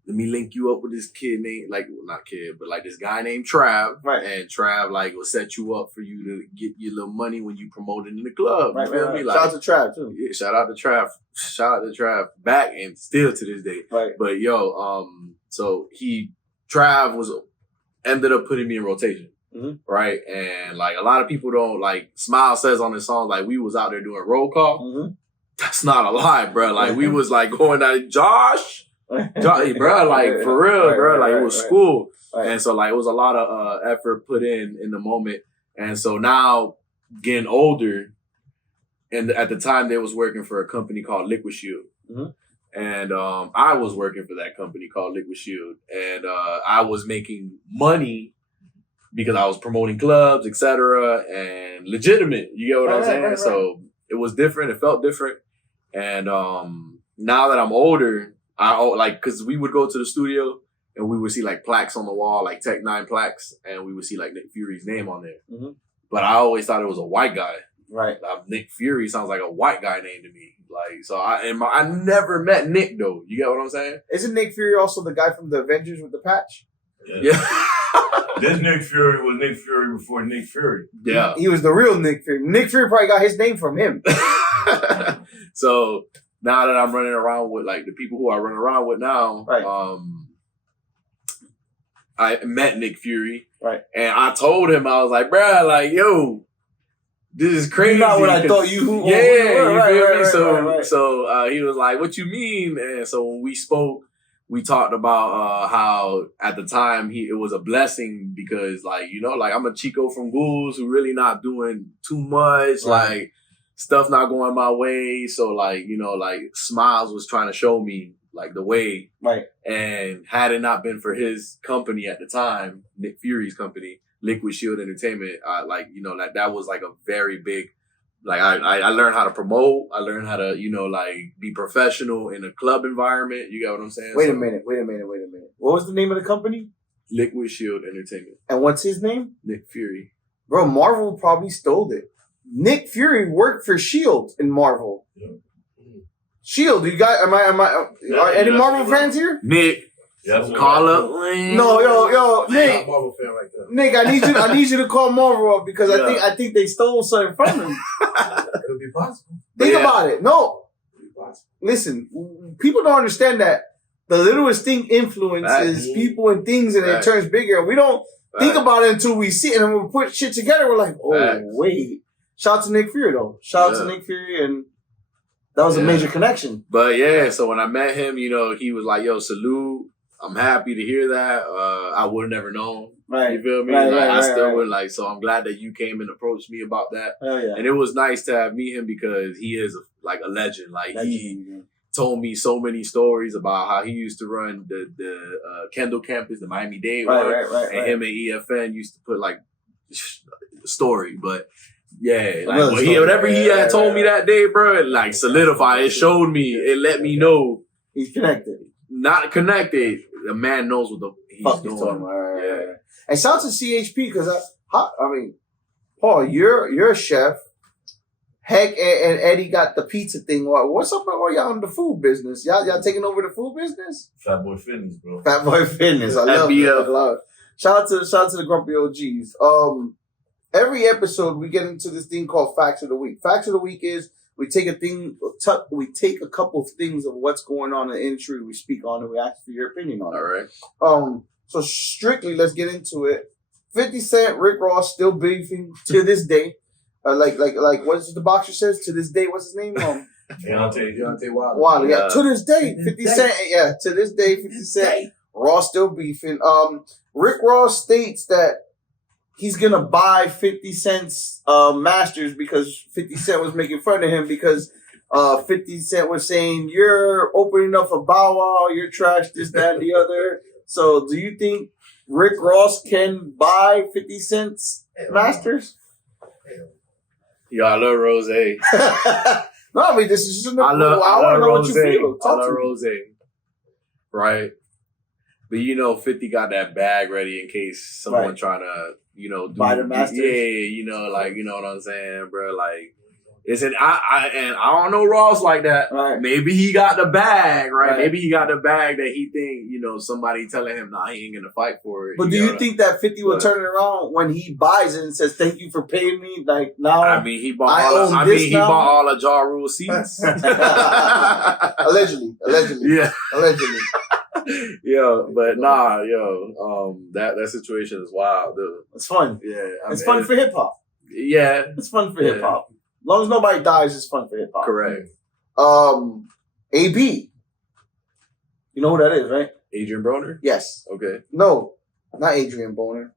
let me link you up with this kid named, like, not kid, but like this guy named Trav. Right. And Trav, like, will set you up for you to get your little money when you promoting in the club. Right, you feel me? Like, shout out to Trav, too. Yeah, shout out to Trav. Shout out to Trav back and still to this day. Right. But so Trav ended up putting me in rotation. Mm-hmm. Right. And like a lot of people don't, like, Smile says on his song, like, we was out there doing roll call. Mm-hmm. That's not a lie, bro. Like, we was like going out, Josh, bro, like for real, bro, like it was school. Right. And so like it was a lot of effort put in the moment. And so now getting older, and at the time they was working for a company called Liquid Shield. Mm-hmm. And I was working for that company called Liquid Shield, and I was making money because I was promoting clubs, etc., and legitimate. You get what I'm saying? Right. So it was different. It felt different. And now that I'm older, I like, cause we would go to the studio and we would see like plaques on the wall, like Tech 9 plaques, and we would see like Nick Fury's name on there. Mm-hmm. But I always thought it was a white guy. Right. Nick Fury sounds like a white guy name to me. Like, so I never met Nick though. You get what I'm saying? Isn't Nick Fury also the guy from the Avengers with the patch? Yeah. This Nick Fury was Nick Fury before Nick Fury. Yeah. He was the real Nick Fury. Nick Fury probably got his name from him. So now that I'm running around with like the people who I run around with now, right. I met Nick Fury, right? And I told him, I was like, bruh, like, yo, this is crazy. Not what I thought you. Yeah, you feel me? So he was like, what you mean? And so when we spoke, we talked about how at the time it was a blessing because, like, you know, like I'm a Chico from Ghouls who really not doing too much, right. Like. Stuff not going my way, so like, you know, like Smiles was trying to show me like the way, right? And had it not been for his company at the time, Nick Fury's company, Liquid Shield Entertainment, like, you know, like that was like a very big, like I learned how to promote, I learned how to, you know, like be professional in a club environment. You get what I'm saying? Wait a minute. What was the name of the company? Liquid Shield Entertainment. And what's his name? Nick Fury. Bro, Marvel probably stole it. Nick Fury worked for S.H.I.E.L.D. in Marvel. Yeah. S.H.I.E.L.D. You got? Are any Marvel fans here? Nick, call up. No, yo, Nick. I'm a Marvel fan right there. Nick, I need you to call Marvel up because I think they stole something from him. It'll be possible. Think about it. No, listen, people don't understand that the littlest thing influences people and things, and it turns bigger. We don't think about it until we see it, and when we put shit together, we're like, oh wait. Shout out to Nick Fury though. Shout out to Nick Fury, and that was a major connection. But yeah, so when I met him, you know, he was like, yo, salute. I'm happy to hear that. I would have never known. Right. You feel me? I still would like, so I'm glad that you came and approached me about that. Yeah. And it was nice to meet him because he is like a legend. Like he told me so many stories about how he used to run the Kendall campus, the Miami-Dade one. And him and EFN used to put like story, but yeah, like whatever he had told me that day, bro, it like solidified. It showed me. It let me know he's connected. Not connected. The man knows what he's doing. Yeah. And shout out to CHP because I mean, Paul, you're a chef. Heck, and Eddie got the pizza thing. What's up with all y'all in the food business? Y'all taking over the food business? Fat Boy Fitness, bro. Fat Boy Fitness. I love it. Shout out to the Grumpy OGs. Every episode we get into this thing called Facts of the Week. Facts of the Week is we take a couple of things of what's going on in the industry, we speak on it, we ask for your opinion on it. All right. So strictly, let's get into it. 50 Cent, Rick Ross still beefing to this day. Like what the boxer says, to this day, what's his name? Deontay Wilder. Wilder, yeah. To this day, 50 Cent, yeah. To this day, 50 Cent, Ross still beefing. Rick Ross states that he's gonna buy 50 Cent's masters because 50 Cent was making fun of him because 50 Cent was saying, you're opening up a Bow Wow, you're trash, this, that, and the other. So do you think Rick Ross can buy 50 Cent's masters? Yo, I love Rose. No, I mean, this is just I want to know what you feel. I love Rose. Right? But you know, 50 got that bag ready in case someone trying to, you know, buy the masters. Yeah, you know, like, you know what I'm saying, bro? Like, I don't know Ross like that. Right. Maybe he got the bag, right? Maybe he got the bag that he think, you know, somebody telling him, nah, he ain't gonna fight for it. But do you think that 50 will turn it around when he buys it and says, thank you for paying me? Like, now I mean, he bought all the Ja Rule seats. Allegedly. Yeah. Allegedly. Yo, but nah, that situation is wild, dude. It's fun. Yeah. It's fun for hip hop. Yeah. It's fun for hip hop. As long as nobody dies, it's fun for hip hop. Correct. AB. You know who that is, right? Adrian Broner? Yes. Okay. No, not Adrian Broner.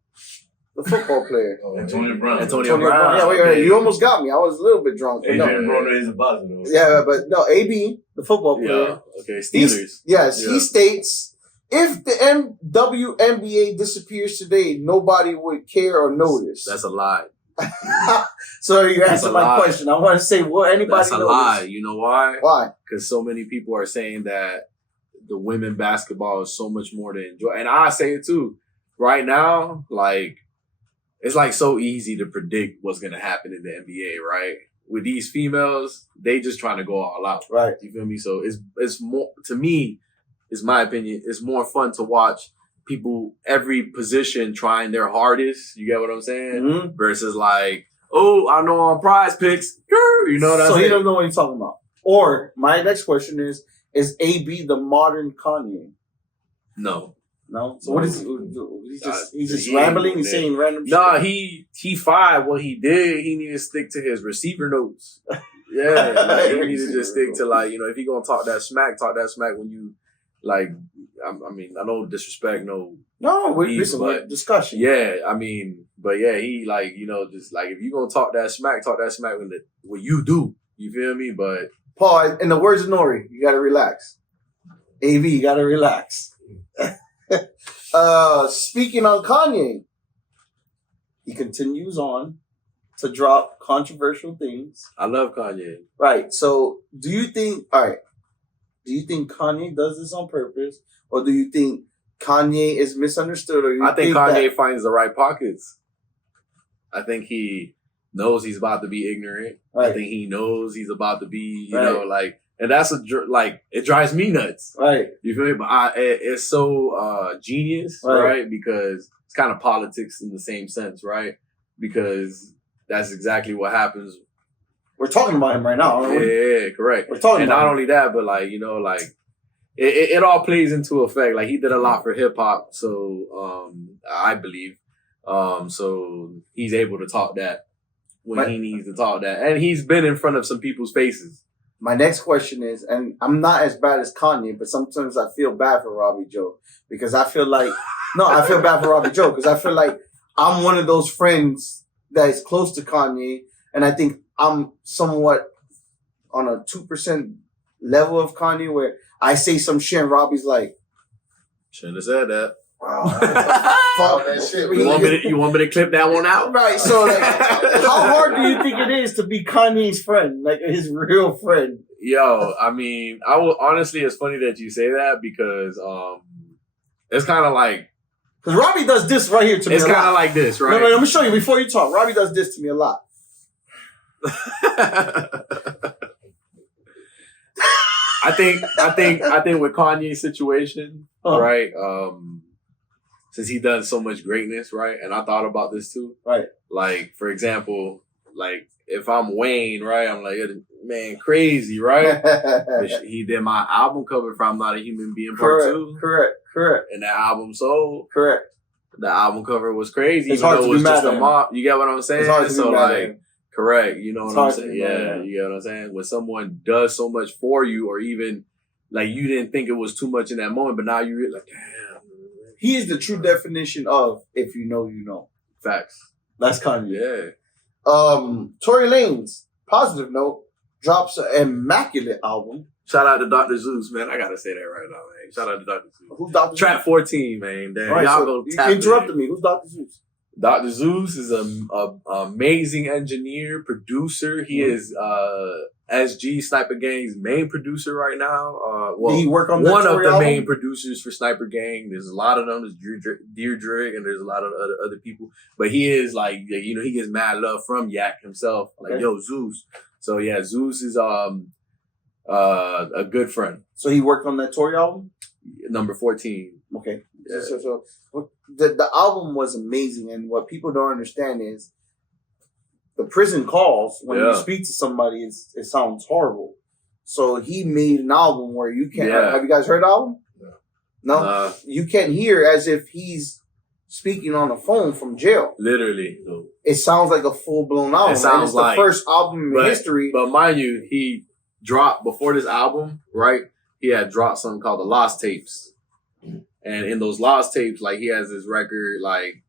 The football player. Antonio Brown. Antonio Brown. Yeah, wait. You almost got me. I was a little bit drunk. Adrian Broner is a buzzer, though. Yeah, but no, AB, the football player. Yeah. Okay, Steelers. He states, if the WNBA disappears today, nobody would care or notice. That's a lie. So you answered my question. I want to say, will anybody That's a notice? lie. You know why? Why? Because so many people are saying that the women basketball is so much more to enjoy. And I say it too. Right now, like, it's like so easy to predict what's going to happen in the NBA, right? With these females, they just trying to go all out. Right. You feel me? So it's more, to me, is my opinion, it's more fun to watch people, every position trying their hardest. You get what I'm saying? Mm-hmm. Versus like, oh, I know on Prize Picks. You know what I'm saying? So he doesn't know what he's talking about. Or my next question is AB the modern Kanye? No. No? So what is he's just rambling? He's saying random shit? Nah, he fired what he did. He needed to stick to his receiver notes. Yeah. Like, he needed to just stick to, like, you know, if he gonna talk that smack when you, like, I mean, I don't disrespect we're discussion. Yeah, I mean, but yeah, he, like, you know, just like, if you gonna talk that smack when what you do. You feel me? But Paul, in the words of Nori, you gotta relax. AV, you gotta relax. Speaking on Kanye, he continues on to drop controversial things. I love Kanye. Right. So do you think Kanye does this on purpose? Or do you think Kanye is misunderstood? Or I think Kanye finds the right pockets. I think he knows he's about to be ignorant. Right. I think he knows he's about to be, you know, like, and that's it drives me nuts. Right. You feel me? But it's so genius, right? Because it's kind of politics in the same sense, right? Because that's exactly what happens. We're talking about him right now, aren't we? Yeah, correct. We're talking and about not him. only that, but, like, you know, like, it all plays into effect. Like, he did a lot for hip hop, so I believe. So he's able to talk that when he needs to talk that. And he's been in front of some people's faces. My next question is, and I'm not as bad as Kanye, but sometimes I feel bad for Robbie Joe because I feel like, I feel bad for Robbie Joe because I feel like I'm one of those friends that is close to Kanye, and I think I'm somewhat on a 2% level of Kanye where I say some shit and Robbie's like, shouldn't have said that. Fuck that shit. You want me to clip that one out? Right. So, like, how hard do you think it is to be Kanye's friend, like his real friend? Yo, I mean, honestly, it's funny that you say that because it's kind of like, because Robbie does this right here to me. It's kind of like this, right? No, let me show you before you talk. Robbie does this to me a lot. I think with Kanye's situation, right? Since he does so much greatness, right? And I thought about this too, right? Like, for example, like if I'm Wayne, right? I'm like, man, crazy, right? He did my album cover for "I'm Not a Human Being" Part 2. Correct. And that album sold. Correct. The album cover was crazy. It's hard to be mad at him. You get what I'm saying? It's hard to be mad at him. Correct. You know It's what I'm hard to saying? know, Yeah, yeah. you know what I'm saying? When someone does so much for you, or even like you didn't think it was too much in that moment, but now you're like, damn. He is the true definition of if you know, you know. Facts. That's Kanye. Yeah. Tory Lanez, positive note, drops an immaculate album. Shout out to Dr. Zeus, man. I gotta say that right now, man. Shout out to Dr. Zeus. Who's Dr. Trap Zeus? 14, man. Damn, Right, y'all so go you tap interrupted in. me. Who's Dr. Zeus? Dr. Zeus is an amazing engineer, producer. He is SG Sniper Gang's main producer right now. Well, Did he work on that one of Tory the album? main producers for Sniper Gang. There's a lot of them. There's Deirdre, and there's a lot of other people. But he is like, you know, he gets mad love from Yak himself. Like, Okay. yo, Zeus. So yeah, Zeus is a good friend. So he worked on that Tory album? Number 14. Okay. Yeah. So the album was amazing, and what people don't understand is the prison calls when you Yeah. speak to somebody, it sounds horrible. So he made an album where you can't. Yeah. Have you guys heard the album? No. Uh, You can't hear as if he's speaking on the phone from jail. literally. It sounds like a full blown album. It sounds and it's like- the first album in history. But mind you, he dropped before this album, right? He had dropped something called the Lost Tapes. And in those Lost Tapes, like he has this record like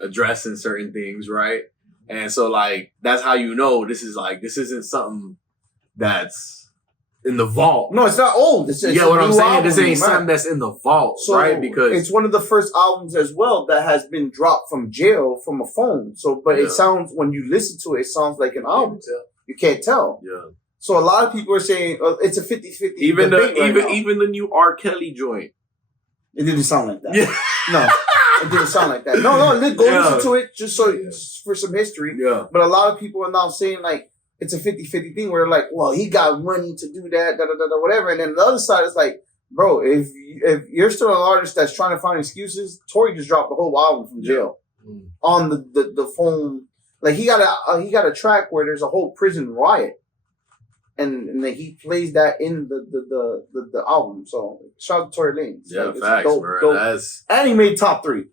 addressing certain things, right? And so like that's how you know this isn't something that's in the vault. No, it's not old. It's You a get what I'm new saying? album, This ain't man. something that's in the vault, So right? Because it's one of the first albums as well that has been dropped from jail from a phone. So, but Yeah. it sounds, when you listen to it, it sounds like an album. You can't tell. yeah. So a lot of people are saying it's a 50-50 Even debate right now. even the new R. Kelly joint. It didn't sound like that. Yeah. No, it didn't sound like that. No, go Yeah. listen to it just for some history. Yeah. But a lot of people are now saying like it's a 50-50 thing where they're like, well, he got money to do that, whatever. And then the other side is like, bro, if you're still an artist that's trying to find excuses, Tory just dropped the whole album from jail on the phone. Like he got a track where there's a whole prison riot. And then he plays that in the album. So shout out to Tory Lanez. Yeah, Like, it's facts, dope, bro. dope. That's And he made top 3.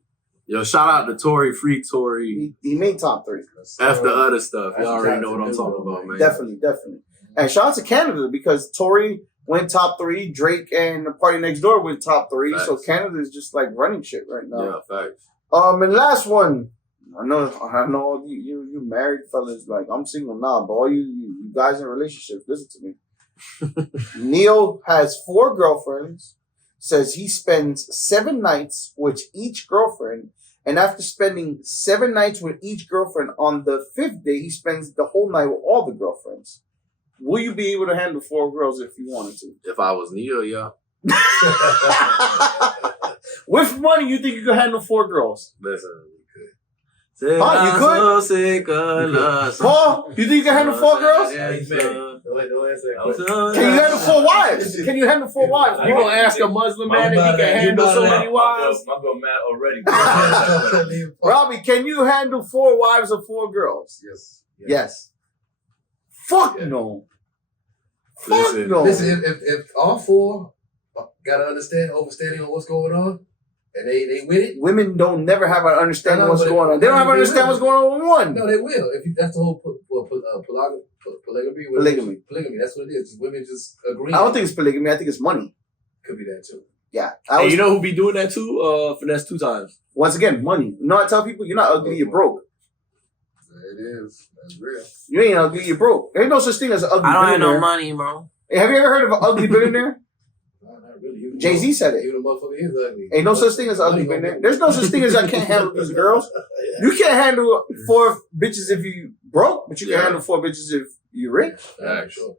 yo, shout out to Tory, free Tory. He made top 3. F the other stuff. That's Y'all already know what I'm talented talking dude, about, man. Definitely. And shout out to Canada because Tory went top 3. Drake and the Party Next Door went top 3. Facts. So Canada is just like running shit right now. Yeah, facts. And last one. I know you married fellas, like I'm single now, but all you guys in relationships, listen to me. Neo has 4 girlfriends, says he spends 7 nights with each girlfriend, and after spending 7 nights with each girlfriend, on the 5th day, he spends the whole night with all the girlfriends. Will you be able to handle 4 girls if you wanted to? If I was Neo, yeah. With money, you think you could handle 4 girls? Listen. Huh, you could? Paul, you think you can handle 4 girls? Yeah, you bet. Don't answer that question. Can you handle 4 wives? Can you handle 4 wives? You gonna ask a Muslim man if he can handle so many wives? My girl mad already. Robbie, can you handle 4 wives or 4 girls? Yes. Yes. Fuck Yeah. no. Listen. Fuck no. Listen, if all 4 got an understanding of what's going on, and they with it, Women don't never have an understanding of what's but going on. They don't have an they understanding will. what's going on with one. no, they will. If that's the whole polygamy. Polygamy. That's what it is. Just women just agree. I don't think it's polygamy. I think it's money. Could be that too. Yeah. Hey, you know who be doing that too? Finesse 2 times. Once again, money. You know, I tell people, you're not ugly, you're broke. It is. That's real. You ain't ugly, you're broke. There ain't no such thing as an ugly I don't have billionaire. no money, bro. Hey, have you ever heard of an ugly billionaire? No, not really. Even Jay-Z said it. Even a motherfucker is ugly. Ain't no such thing as an ugly billionaire. There's no such thing as I can't handle these girls. You can't handle 4 bitches if you broke, but you can Yeah. handle 4 bitches if you rich. Yeah, for sure.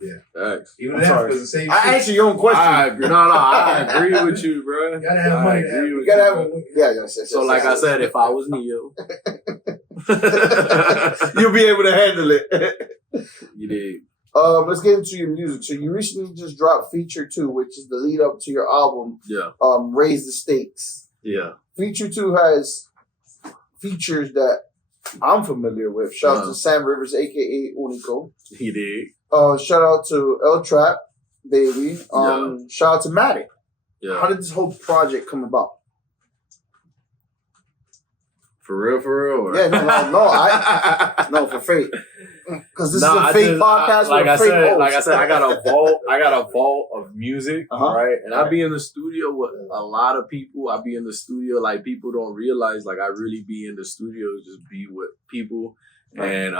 Yeah. Thanks. Even I'm in sorry. Africa, it's the same I shit. answer your own question. I agree. No, I agree with you, bro. You gotta have money. I agree You with gotta you, have, bro. yes. So, like I said, if I was Neo, you'll be able to handle it. you did. Let's get into your music. So you recently just dropped Feature 2, which is the lead up to your album, Yeah, Raise the Stakes. yeah. Feature 2 has features that I'm familiar with. Shout out to Sam Rivers, aka Unico. He did. Shout out to El Trap, baby. Shout out to Matic. How Yeah. did this whole project come about? For real? Or? Yeah, no, for free. Because this is a fake podcast. Like I said, I got a vault. I got a vault of music, right? And I be in the studio with a lot of people. I be in the studio like people don't realize. Like I really be in the studio, just be with people. And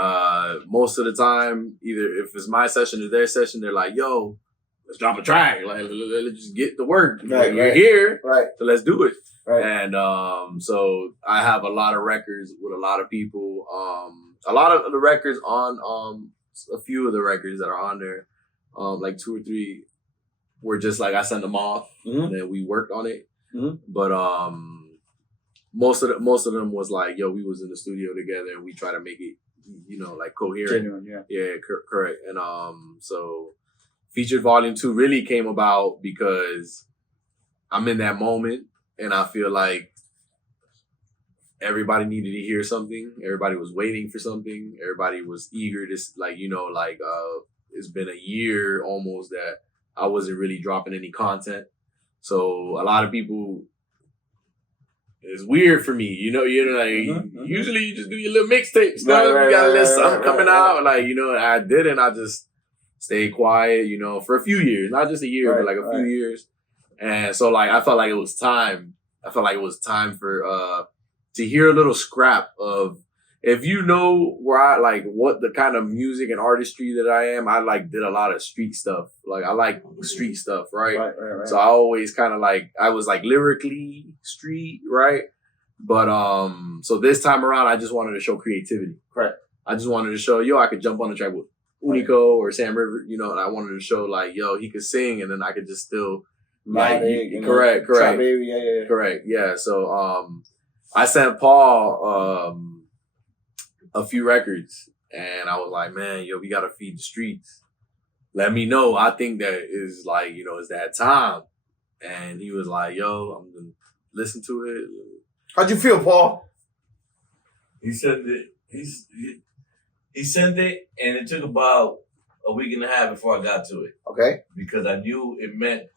most of the time, either if it's my session or their session, they're like, "Yo, let's drop a track. Like let's just get to work. You're here, right? So let's do it." Right. And so I have a lot of records with a lot of people. A lot of the records on a few of the records that are on there, like 2 or 3, were just like I sent them off and then we worked on it. But most of them was like, yo, we was in the studio together and we try to make it, like coherent. Genuine, yeah, correct. And so Featured Volume 2 really came about because I'm in that moment. And I feel like everybody needed to hear something. Everybody was waiting for something. Everybody was eager to, it's been a year almost that I wasn't really dropping any content. So a lot of people, it's weird for me, usually you just do your little mixtape stuff. You got a little something coming out. I didn't. I just stayed quiet, for a few years, not just a year, but like a few years. And so, I felt like it was time. I felt like it was time for to hear a little scrap of, if you know where I what the kind of music and artistry that I am. I did a lot of street stuff. I like street stuff, right? Right. So I always kind of I was lyrically street, right? But so this time around, I just wanted to show creativity. Correct. I just wanted to show, I could jump on the track with Unico or Sam Rivers, and I wanted to show he could sing, and then I could just still. Correct. Correct. Yeah. So, I sent Paul, a few records and I was like, man, we got to feed the streets. Let me know. I think that is it's that time. And he was like, yo, I'm going to listen to it. How'd you feel, Paul? He sent it. He sent it and it took about a week and a half before I got to it. Okay. Because I knew it meant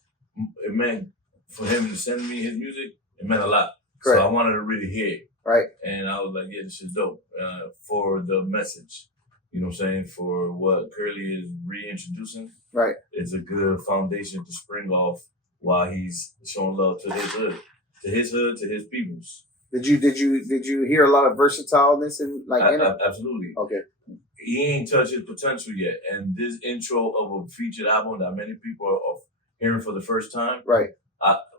for him to send me his music, it meant a lot. Correct. So I wanted to really hear it. Right. And I was like, yeah, this is dope. For the message, you know what I'm saying? For what Curly is reintroducing. Right. It's a good foundation to spring off while he's showing love to his hood. To his hood, to his peoples. Did you hear a lot of versatileness in in it? Absolutely. Okay. He ain't touched his potential yet. And this intro of a featured album that many people are hearing for the first time. Right.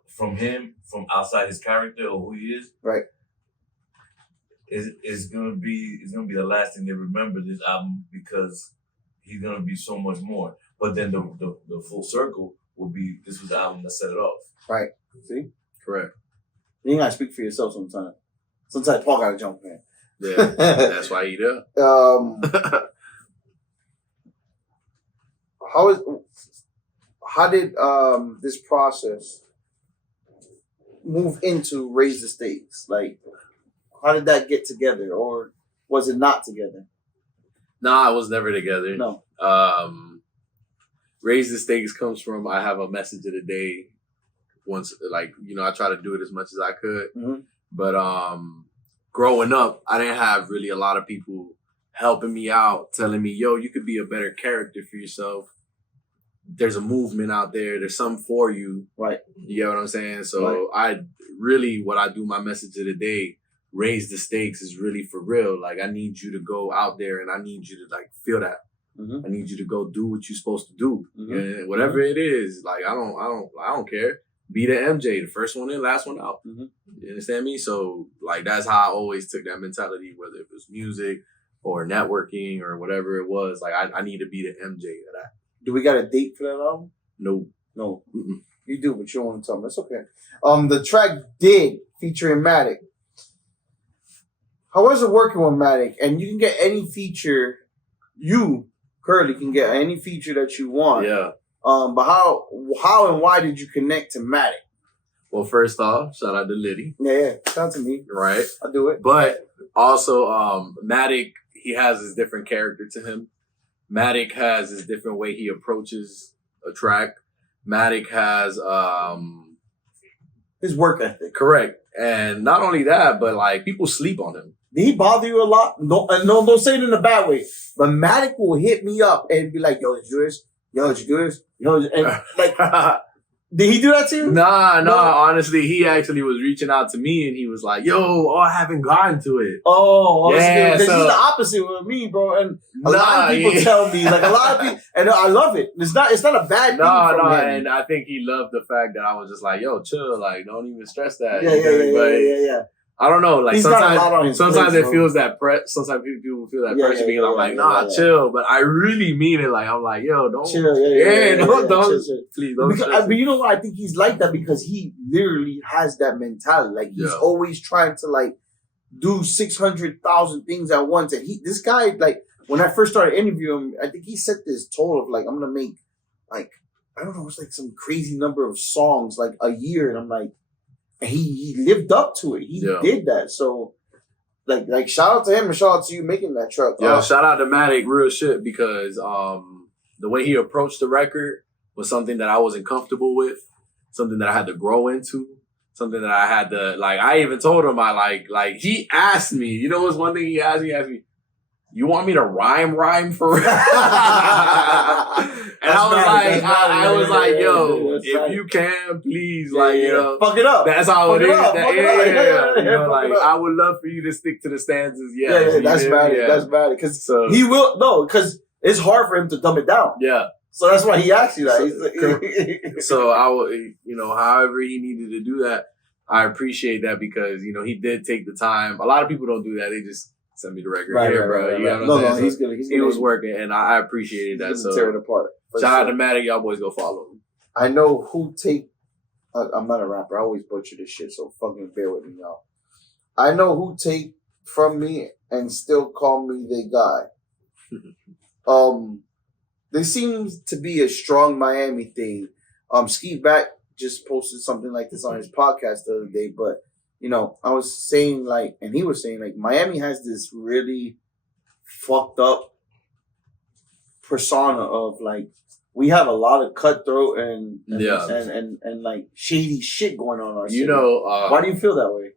From him, from outside his character or who he is. Right. It's gonna be the last thing they remember this album because he's gonna be so much more. But then the full circle will be this was the album that set it off. Right. See? Correct. You gotta speak for yourself sometimes. Sometimes Paul gotta jump in. Yeah, that's why he does. How did this process move into Raise the Stakes? How did that get together, or was it not together? Nah, it was never together. No. Raise the Stakes comes from I have a message of the day. Once, I try to do it as much as I could. Mm-hmm. But growing up, I didn't have really a lot of people helping me out, telling me, yo, you could be a better character for yourself. There's a movement out there. There's something for you. Right. You get what I'm saying? So right. What I do, my message of the day, Raise the Stakes, is really for real. I need you to go out there and I need you to feel that. Mm-hmm. I need you to go do what you're supposed to do. Mm-hmm. And whatever it is, I don't care. Be the MJ, the first one in, last one out. Mm-hmm. You understand me? So that's how I always took that mentality, whether it was music or networking or whatever it was. I need to be the MJ of that. Do we got a date for that album? No. Mm-mm. You do, but you don't want to tell me. That's okay. The track Dig featuring Matic. How was it working with Matic? And you can get any feature. You, Curly, can get any feature that you want. Yeah. But how and why did you connect to Matic? Well, first off, shout out to Litty. Yeah, shout out to me. Right. I'll do it. But also, Matic, he has his different character to him. Matic has his different way he approaches a track. Matic has his work ethic. Correct. And not only that, but like people sleep on him. Did he bother you a lot? No, don't say it in a bad way. But Matic will hit me up and be like, "Yo, did you do this? Yo, did you do this? Yo," and like, did he do that to you? Nah. Honestly, he actually was reaching out to me and he was like, "Yo, I haven't gotten to it." Oh, yeah. He's the opposite with me, bro. And a lot of people tell me, like a lot of people, and I love it. It's not a bad thing. No, and I think he loved the fact that I was just like, "Yo, chill, like don't even stress that." Yeah. I don't know. Like He's sometimes it feels that press. Sometimes people feel that pressure because I'm like, nah, chill. But I really mean it. Like I'm like, yo, don't chill. Don't please don't. But you know what? I think he's like that because he literally has that mentality. Like he's always trying to like do 600,000 things at once. And this guy, like when I first started interviewing him, I think he set this total of like I'm gonna make like I don't know, it's like some crazy number of songs like a year, and I'm like. He lived up to it. He did that. So, like, shout out to him and shout out to you making that truck. Yo, shout out to Matic, real shit, because the way he approached the record was something that I wasn't comfortable with, something that I had to grow into, something that I had to like. I even told him I like. He asked me. You know, what's one thing he asked me. You want me to rhyme for real? And I was like, yo, if you can, please, like, you know. Fuck it up. That's how it is. You know, like, I would love for you to stick to the stanzas. Yeah, that's bad. That's bad. Because he will, no, because it's hard for him to dumb it down. Yeah. So that's why he asked you that. So I would, you know, however he needed to do that, I appreciate that because, you know, he did take the time. A lot of people don't do that. They just send me the record. Right. You know what I'm saying? He's good. He was working, and I appreciated that. So tear it apart. Shout out to Matic. Y'all boys go follow him. I know who take. I'm not a rapper. I always butcher this shit, so fucking bear with me, y'all. I know who take from me and still call me their guy. There seems to be a strong Miami thing. Ski Back just posted something like this on his podcast the other day, but. You know, I was saying like, and he was saying like, Miami has this really fucked up persona of like, we have a lot of cutthroat and like shady shit going on in our city. You know, why do you feel that way?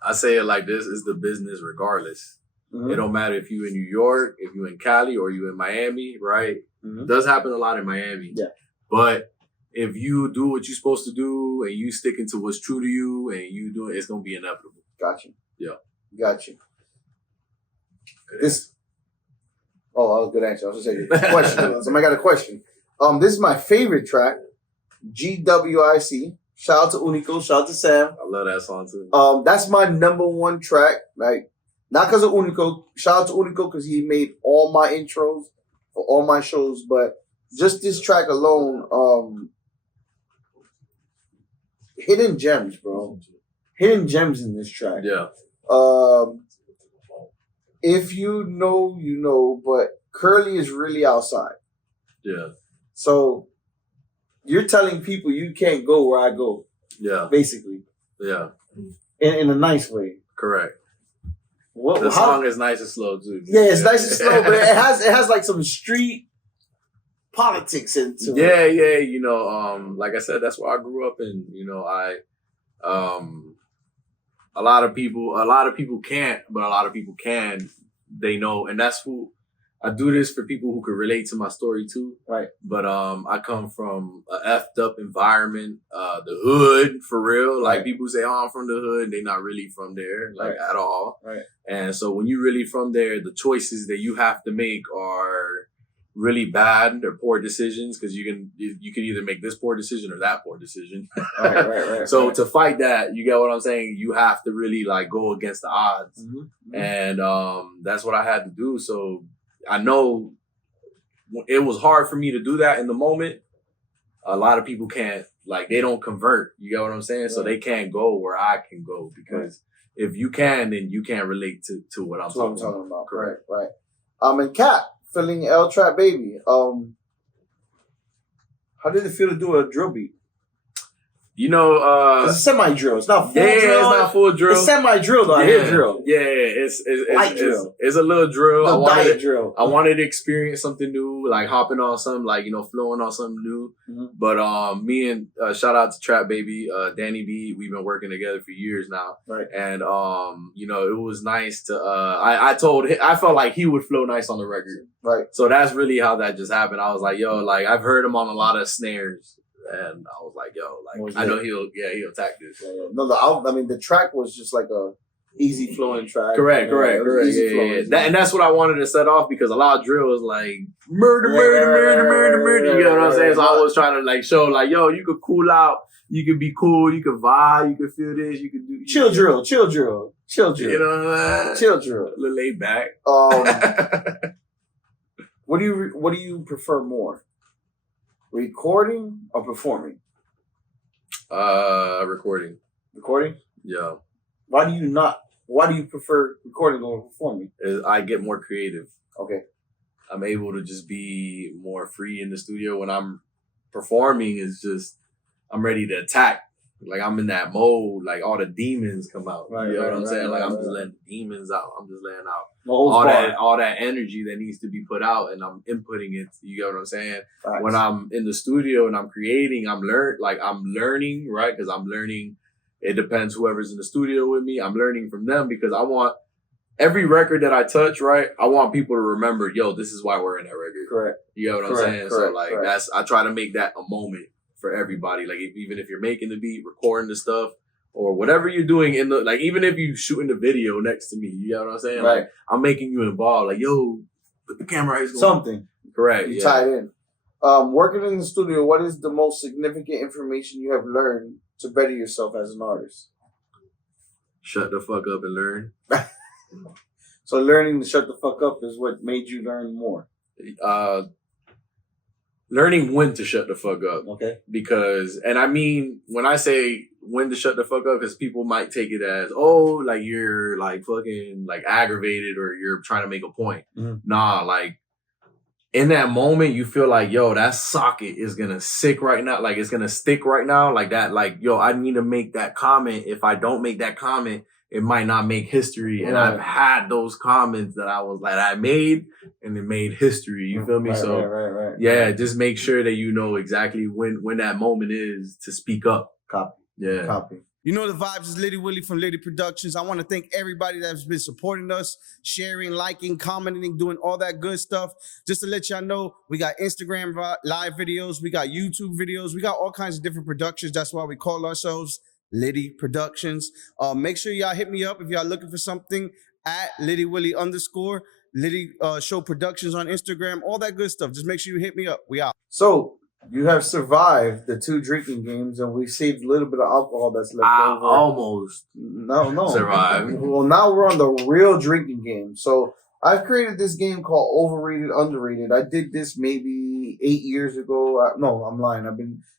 I say it like this: it's the business regardless. Mm-hmm. It don't matter if you in New York, if you in Cali, or you in Miami, right? Mm-hmm. It does happen a lot in Miami, but. If you do what you're supposed to do and you sticking to what's true to you and you do it, it's gonna be inevitable. Got you. Yeah. Got you. This. Oh, that was a good answer. I was just saying question. Somebody got a question. This is my favorite track, GWIC. Shout out to Unico. Shout out to Sam. I love that song too. That's my number one track. Like, not because of Unico. Shout out to Unico because he made all my intros for all my shows, but just this track alone, hidden gems, bro. Hidden gems in this track. Yeah. If you know, you know, but Curly is really outside. Yeah. So you're telling people you can't go where I go. Yeah. Basically. Yeah. In a nice way. Correct. The song is nice and slow too. Yeah, it's nice and slow, but it has like some street politics into it. Yeah, you know, like I said, that's where I grew up in. You know, a lot of people can't, but a lot of people can. They know, and that's who I do this for people who can relate to my story too. Right. But I come from a effed up environment, the hood for real. Like people say, "Oh, I'm from the hood." They're not really from there, like at all. Right. And so when you're really from there, the choices that you have to make are really bad or poor decisions because you can either make this poor decision or that poor decision. Right. So to fight that, you get what I'm saying? You have to really like go against the odds. Mm-hmm. And that's what I had to do. So I know it was hard for me to do that in the moment. A lot of people can't, like, they don't convert. You get what I'm saying? Right. So they can't go where I can go because if you can, then you can't relate to what I'm talking about. Correct. Right. And Kat, feeling L Trap Baby. How did it feel to do a drill beat? You know, It's a semi-drill. It's not full drill. it's not full drill. It's semi-drill though. I hear drill. Yeah, it's Light drill. It's a little drill. The diet drill. I wanted to experience something new, like hopping on something, like, you know, flowing on something new. Mm-hmm. But me and shout out to Trap Baby, Danny B, we've been working together for years now. Right. And you know, it was nice to I told him, I felt like he would flow nice on the record. Right. So that's really how that just happened. I was like, yo, like I've heard him on a lot of snares. And I was like, yo, like I know he'll attack this. No, the track was just like a easy flowing track. Correct. Yeah. And that's what I wanted to set off, because a lot of drill is like murder. You know what I'm saying? So I was trying to like show like, yo, you could cool out, you could be cool, you could vibe, you could feel this, you could do chill drill. You know what I'm saying? Chill drill. A little laid back. What do you prefer more? Recording or performing? Recording. Recording? Yeah. Why do you prefer recording over performing? I get more creative. Okay. I'm able to just be more free in the studio. When I'm performing, it's just, I'm ready to attack. Like I'm in that mode, like all the demons come out. Right, you know what I'm saying? Like I'm just letting demons out. I'm just letting out all that energy that needs to be put out, and I'm inputting it. You get what I'm saying? Facts. When I'm in the studio and I'm creating, I'm learning, right? Because I'm learning. It depends whoever's in the studio with me. I'm learning from them, because I want every record that I touch, right? I want people to remember, yo, this is why we're in that record. Correct. You know what I'm saying? So like I try to make that a moment for everybody. Like even if you're making the beat, recording the stuff, or whatever you're doing in the, like even if you shooting the video next to me, you know what I'm saying? Right. Like I'm making you involved. Like, yo, put the camera right. Something. Correct. You tie it in. Working in the studio, what is the most significant information you have learned to better yourself as an artist? Shut the fuck up and learn. So learning to shut the fuck up is what made you learn more. Learning when to shut the fuck up. Okay. Because, and I mean, when I say when to shut the fuck up, because people might take it as, oh, like you're like fucking like aggravated, or you're trying to make a point. Mm-hmm. Nah, like in that moment, you feel like, yo, that socket is gonna stick right now. Like it's gonna stick right now. Like that, like, yo, I need to make that comment. If I don't make that comment, it might not make history. And I've had those comments that I was like, I made, and it made history. You feel me? Right. Yeah, just make sure that you know exactly when that moment is to speak up. Copy. Yeah. Copy. You know the vibes is Litty Willie from Litty Productions. I want to thank everybody that's been supporting us, sharing, liking, commenting, doing all that good stuff. Just to let y'all know, we got Instagram live videos, we got YouTube videos, we got all kinds of different productions. That's why we call ourselves Litty Productions. Make sure y'all hit me up if y'all looking for something at Litty Willie _ Litty Show Productions on Instagram, all that good stuff. Just make sure you hit me up. We out. So you have survived the 2 drinking games, and we saved a little bit of alcohol that's left over. Almost No. survived. Well, now we're on the real drinking game. So I've created this game called Overrated, Underrated. I did this maybe 8 years ago. No, I'm lying.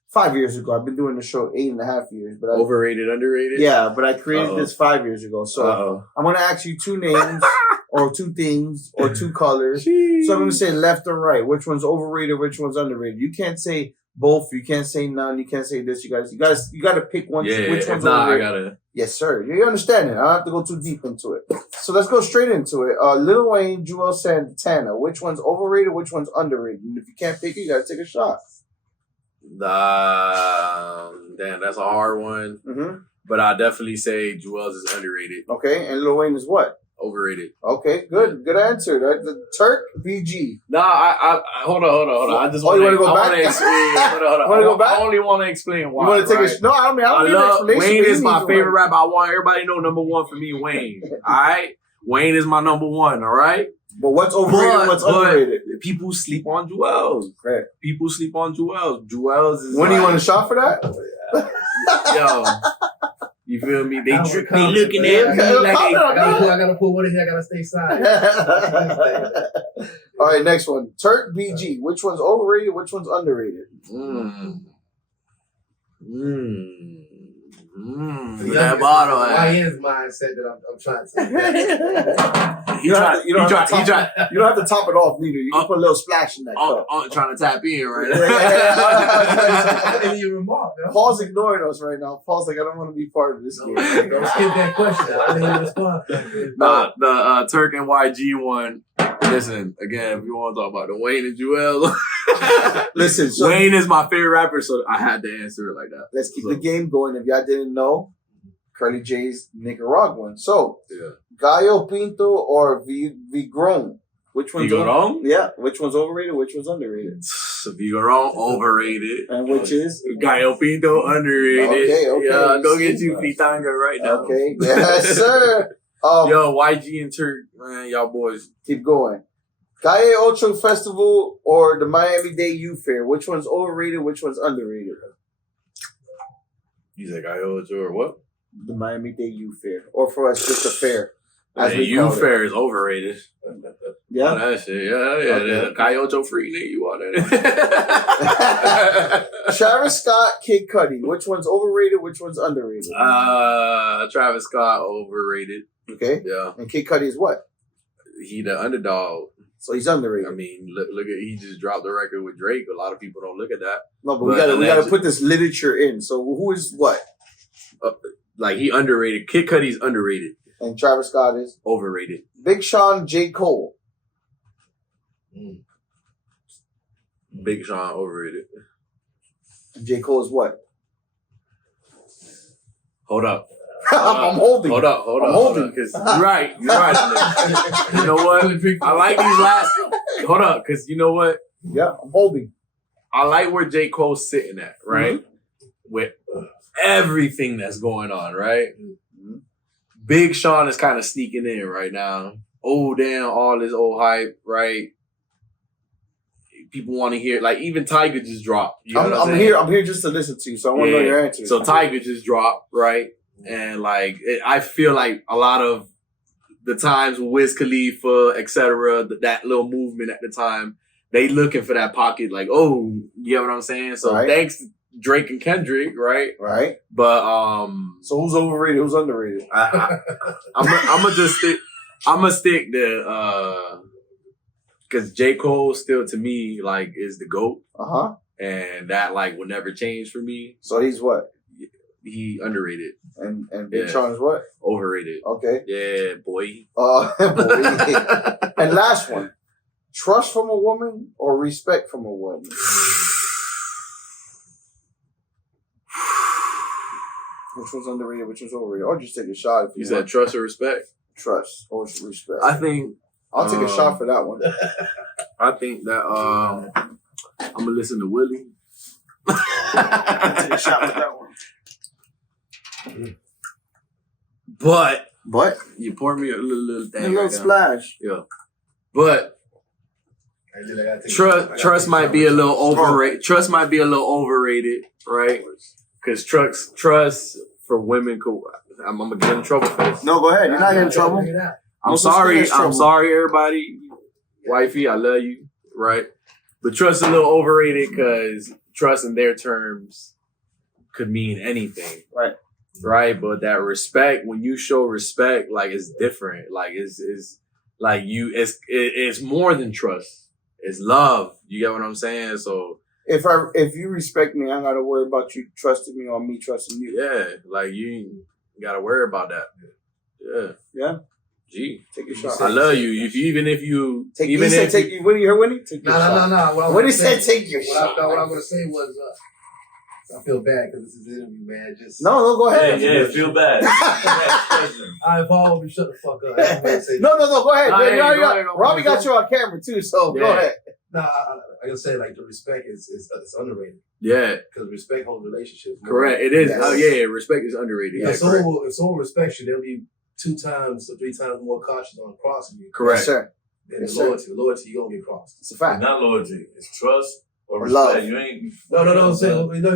5 years ago. I've been doing the show 8.5 years. But Overrated, underrated? Yeah, but I created this 5 years ago. So I'm going to ask you 2 names or 2 things or 2 colors. Jeez. So I'm going to say left or right. Which one's overrated? Which one's underrated? You can't say both. You can't say none. You can't say this. You got to pick one. Yeah, which one's I overrated? gotta. Yes, sir. You understand it. I don't have to go too deep into it. So let's go straight into it. Lil Wayne, Juelz Santana. Which one's overrated? Which one's underrated? And if you can't pick it, you got to take a shot. Damn, that's a hard one. Mm-hmm. But I definitely say Juelz is underrated. Okay, and Lil Wayne is what? Overrated. Okay, good. Good answer. The Turk BG. No, I hold on. I just you want to go back? Hold on. Go back? I only want to explain why. You want to take a... No, I don't need an explanation. Wayne is my favorite rapper. I want everybody to know number 1 for me, Wayne. All right? Wayne is my number 1, all right? But what's overrated, what's underrated? People sleep on Juelz. Right. People sleep on Juelz. Juelz is When do you want a shot for that? Yo. You feel me? They looking at me like I gotta put one in here. I gotta stay silent. All right, next one. Turk BG. Which one's overrated? Which one's underrated? That bottle. YN's mindset that I'm trying to. You don't have to top it off neither. You can put a little splash in that cup. Trying to tap in right Any your remark, man. Paul's ignoring us right now. Paul's like, I don't want to be part of this game. Don't skip that question. I didn't respond. The Turk and YG one. Listen, again, if you want to talk about the Wayne and Joel. Listen, so Wayne is my favorite rapper, so I had to answer it like that. let's keep the game going. If y'all didn't know, Curly J's Nicaraguan. So, Gallo Pinto or Vigron? Which one's Vigron? Yeah. Which one's overrated? Which one's underrated? Vigron, overrated. And which is? Gallo Pinto, underrated. Okay. Yeah, go get you Pitanga right now. Okay. Yes, sir. Yo, YG and Turk, man, y'all boys. Keep going. Calle Ocho Festival or the Miami-Dade Youth Fair? Which one's overrated? Which one's underrated? You said Gallo Ocho or what? The Miami-Dade Youth Fair. Or for us, just a fair. The youth fair is overrated. Yeah. That shit, yeah. Okay. Gallo Ocho free, nigga, you want that? Travis Scott, Kid Cudi. Which one's overrated? Which one's underrated? Travis Scott, overrated. Okay. Yeah. And Kid Cudi is what? He the underdog. So he's underrated. I mean, look at he just dropped the record with Drake. A lot of people don't look at that. No, but we gotta put this literature in. So who is what? Like he underrated. Kid Cudi's underrated. And Travis Scott is overrated. Big Sean, J. Cole. Big Sean overrated. And J. Cole is what? Hold up. I'm holding. Hold up. I'm holding because you're right. You know what? I like these last. Hold up, because you know what? Yeah, I'm holding. I like where J. Cole's sitting at, right? Mm-hmm. With everything that's going on, right? Mm-hmm. Big Sean is kind of sneaking in right now. Oh, damn, all this old hype, right? People want to hear, like, even Tiger just dropped. You know what I'm saying? I'm here just to listen to you, so I want to know your answer. So Tiger just dropped, right? And, like, I feel like a lot of the times with Wiz Khalifa, etc., that little movement at the time, they looking for that pocket, like, oh, you know what I'm saying? So thanks to Drake and Kendrick, right? Right. But so who's overrated? Who's underrated? I'm gonna stick to because J. Cole still to me like is the GOAT. And that like will never change for me. So he's what? He underrated. And Big Sean is what? Overrated. Okay. Yeah, boy. Boy. And last one. Trust from a woman or respect from a woman? Which one's underrated? Which one's overrated? Or just take a shot if you said trust or respect? Trust or respect. I think I'll take a shot for that one. I think that I'm gonna listen to Willie. I'll take a shot for that one. But you pour me a little thing. A little splash. Yeah. But trust might be a little overrated. Trust might be a little overrated, right? Because trust for women could. I'm gonna get in trouble for this. No, go ahead. You're not in trouble. I'm sorry, everybody. Wifey, I love you, right? But trust is a little overrated because trust in their terms could mean anything. Right. But that respect, when you show respect, like it's different. Like it's like it's more than trust. It's love. You get what I'm saying? So if you respect me, I don't gotta worry about you trusting me or me trusting you. Yeah. Like you gotta worry about that. Yeah. Yeah. Gee, take a shot. I love you. Even if you take you. Winnie, her Winnie. No. When he said take your shot. What I'm gonna say was, I feel bad because this is an interview, man. No, go ahead. Yeah, feel bad. If all of you shut the fuck up. No, go ahead. Robbie got you on camera too, so go ahead. No, I gotta say, like, the respect is underrated. Yeah. Because respect holds relationships. Correct. It is. Yes. Oh, yeah. Respect is underrated. If someone respects you, they'll be 2 times or 3 times more cautious on crossing you. Correct. Yes, sir. Than loyalty. Loyalty, you're going to get crossed. It's a fact. It's not loyalty. It's trust or respect. Love. You ain't. No. He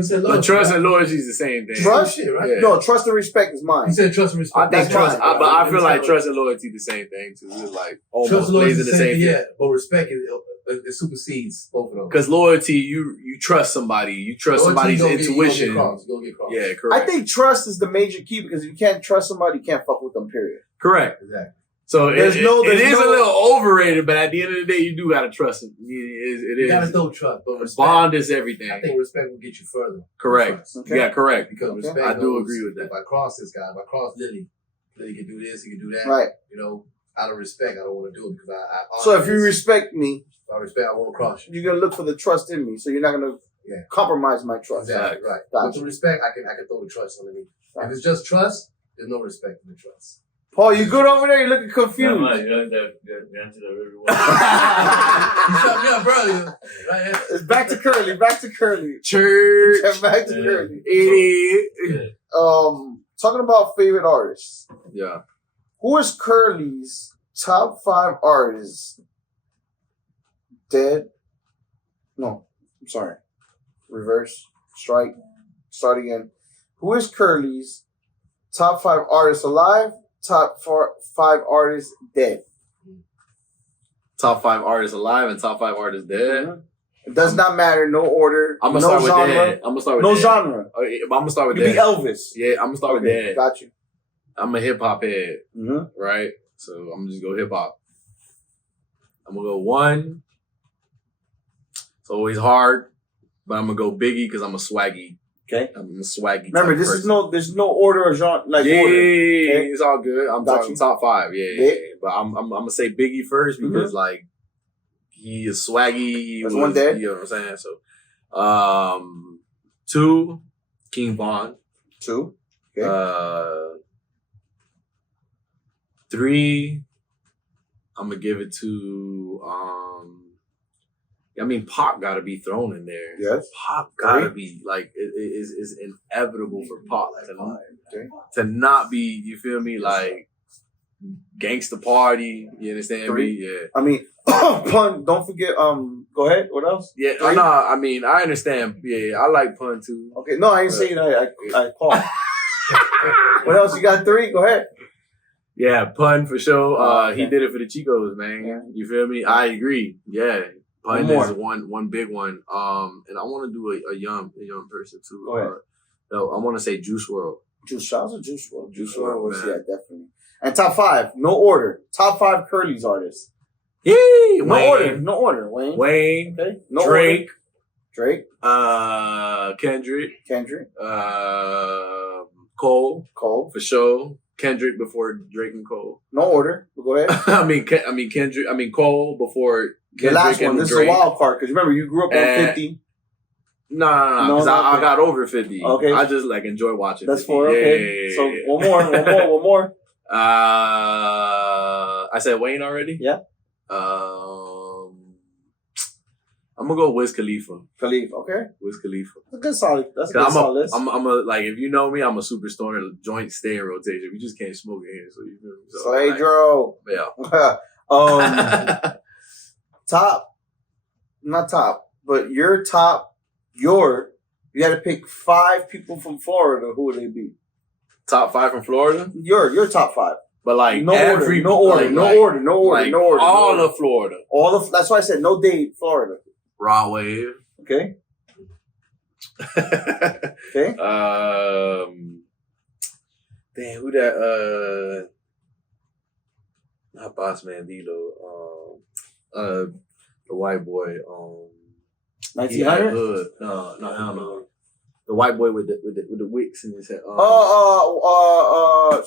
said love. But trust and loyalty is the same thing. Trust? Shit, right? Yeah. No, trust and respect is mine. He said trust and respect. I think trust. But I feel like trust and loyalty the same thing too. It's like almost trust and loyalty the same thing. Yeah, but respect is it supersedes both of those. Because loyalty, you trust somebody. You trust somebody's intuition. You're gonna get crossed. Yeah, correct. I think trust is the major key because if you can't trust somebody, you can't fuck with them, period. Correct. Exactly. So it is a no- little overrated, but at the end of the day, you do gotta trust it. It You gotta is. know trust, but respect. Bond is everything. I think respect will get you further. Correct. Okay. Yeah, correct. Because Okay. respect I do knows agree with that. If I cross this guy, if I cross Lily can do this, he can do that. Right. You know, out of respect, I don't want to do it because I So if you respect me, I respect, I won't cross you. you're gonna look for the trust in me. So you're not gonna compromise my trust. Exactly, right. Gotcha. With the respect, I can throw the trust underneath. If it's just trust, there's no respect in the trust. Paul, you good over there? You're looking confused. You answered that very well. You shut me up earlier. Right? It's back to Curly. Back to Curly. Church. Back to Yeah. Curly. Idiot. Talking about favorite artists. Yeah. Who is Curly's top 5 artists? Dead? No, I'm sorry. Reverse. Strike. Start again. Who is Curly's top 5 artists alive? Top 5 artists dead. Top 5 artists alive and top 5 artists dead. It does not matter. No order. I'm gonna no start with genre. dead. I'm gonna start with No dead. genre. I'm gonna start with You be dead. Elvis. Yeah, I'm gonna start with Okay, dead. got you. I'm a hip hop head, Mm-hmm. right? So I'm gonna just go hip hop. I'm gonna go 1. It's always hard, but I'm gonna go Biggie because I'm a swaggy. Okay. I'm a swaggy. Remember, type this person. is there's no order or genre. Like yeah, order. okay. It's all good. I'm Got talking you. top 5. Yeah, Yeah. yeah. But I'm gonna say Biggie first because like he is swaggy. He That's was, one dead. You know what I'm saying? So, 2, King Von. 2. Okay. 3, I'm gonna give it to I mean Pop gotta be thrown in there. Yes. Pop gotta be like it is inevitable for Pop Okay. to not be, you feel me, like gangsta party, you understand 3. me? Yeah. I mean, pun. Don't forget. Go ahead. What else? Yeah, 3? no, I mean I understand. Yeah, I like pun too. Okay. No, I ain't saying that. I called. What else? You got 3? Go ahead. Yeah, pun for sure. Okay. He did it for the Chicos, man. Yeah. You feel me? I agree. Yeah. Pun One is more. one big one. And I want to do a young person too. Go ahead. No, I want to say Juice WRLD. Juice WRLD or Juice WRLD? Juice WRLD, WRLD was, man. yeah, definitely. And top 5, no order. Top 5 Curly's artists. Yay! No order. Wayne. Wayne. Okay. No Drake. Order. Drake. Kendrick. Kendrick. Cole Cole. for sure. Kendrick before Drake and Cole. No order. Go ahead. I mean Kendrick. I mean Cole before The Kendrick last one. and This Drake. is a wild card because remember you grew up on 50. No, No, because I okay. got over 50. Okay. I just like enjoy watching. That's 50. 4. Yeah, Okay. yeah, yeah, So yeah. one more. I said Wayne already. Yeah. I'm gonna go Wiz Khalifa. Khalif. Okay. Wiz Khalifa. That's a good solid. That's a good 'Cause solid. I'm a like if you know me, I'm a super stoner. Joint stay in rotation. We just can't smoke in here, so you feel me. So hey, Dro. Yeah. Not top, but your top. You got to pick 5 people from Florida. Who would they be? Top 5 from Florida, Your top 5. but like No every order. No order. like all of Florida. That's why I said no Dade, Florida. Raw wave. Okay. Okay. Damn, who that? Not Boss Man Dilo. The white boy. He had 1900. hood. No, hell no. The white boy with the wicks in his head.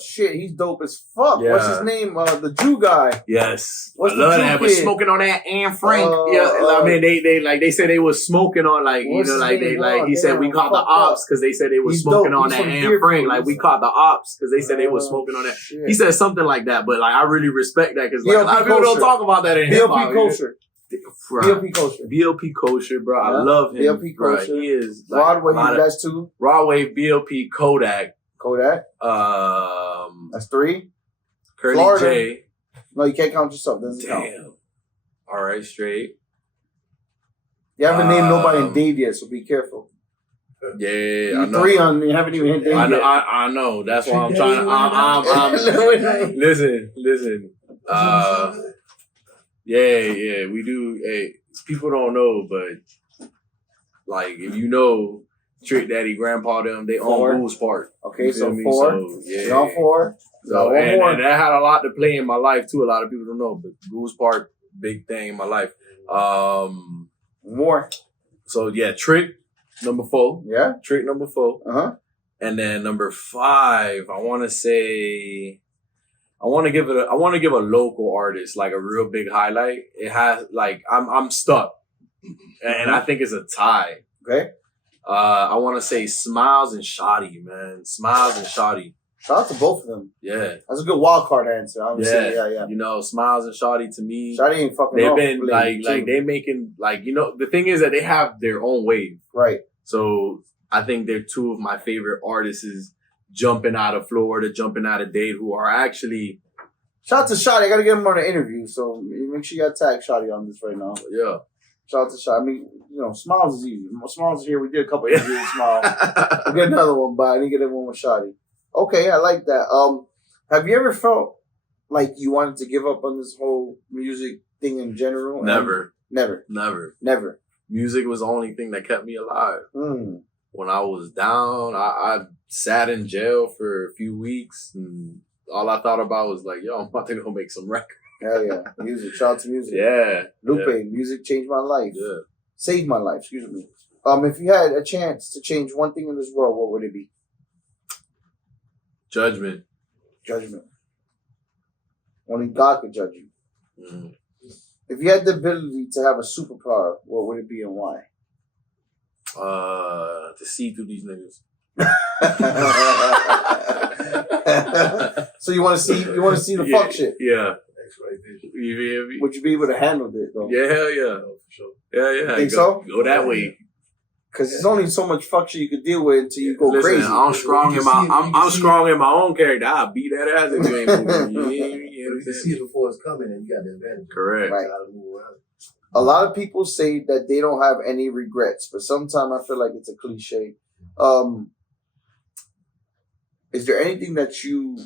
Shit, he's dope as fuck. What's Yeah. his name? The Jew guy. Yes, What's I the love Jew that. But kid? smoking on that Anne Frank. Yeah, I mean they said they was smoking on like What's his name? he said we Damn, caught the fucked ops up. because they said they was He's smoking dope. on He's that from Anne Deerfield. Frank. Like we caught the ops because they said they was smoking on that. Shit. He said something like that, but like I really respect that because like, a BLP lot of people don't culture. talk about that in hip hop. BLP culture. BLP culture. BLP culture, bro. I Yeah. love him. BLP bro. culture. He is like, Broadway, a lot of- that's 2. Broadway, BLP, Kodak, Kodak, that's 3. Curly Florida. J. No, you can't count yourself. Doesn't count. Damn. All right, straight. You haven't named nobody in Dade yet, so be careful. Yeah, I You know. 3 on. You haven't even hit Dade I know. yet. I know. That's why I'm trying to. I'm listen. Yeah. We do. Hey, people don't know, but like if you know Trick Daddy, Grandpa, them, they own Goose Park. Okay, You so feel me? 4. So, yeah. You're on 4. So, one and, more. and that had a lot to play in my life too. A lot of people don't know, but Goose Park, big thing in my life. More. So yeah, Trick, number 4. Yeah. Trick, number 4. Uh-huh. And then number 5, I want to give a local artist like a real big highlight. It has like I'm stuck, and I think it's a tie. Okay. I want to say Smiles and Shoddy, man. Smiles and Shoddy. Shout out to both of them. Yeah. That's a good wild card answer. Yeah. You know, Smiles and Shoddy to me. Shoddy ain't fucking They've off been lately, like they making like, you know, the thing is that they have their own wave. Right. So I think they're 2 of my favorite artists is jumping out of Florida, jumping out of Dade, who are actually. Shout out to Shoddy. I got to get him on an interview. So make sure you got tag Shoddy on this right now. Yeah. Shout out to Shoddy. I mean, you know, Smiles is easy. Smiles is here. We did a couple interviews with Smiles. We'll get another one, but I didn't get one with Shoddy. Okay, I like that. Have you ever felt like you wanted to give up on this whole music thing in general? Never. Never. Music was the only thing that kept me alive. Mm. When I was down, I sat in jail for a few weeks, and all I thought about was like, yo, I'm about to go make some records. Hell yeah. Music. Shout out to music. Yeah. Lupe, music changed my life. Yeah. Saved my life, excuse me. If you had a chance to change one thing in this world, what would it be? Judgment. Only God could judge you. Mm. If you had the ability to have a superpower, what would it be and why? To see through these niggas. So you want to see the fuck shit? Yeah. X-ray vision. You feel me? Would you be able to handle it though? Yeah, hell yeah. Oh, for sure. Yeah. Think so? Go that way. Because there's only so much fuck shit you could deal with until you go Listen, crazy. I'm strong in my own character. I'll beat that ass if you ain't moving. You can see it before it's coming, and you got the advantage. Correct. Right. How to move around. A lot of people say that they don't have any regrets, but sometimes I feel like it's a cliche. Is there anything that you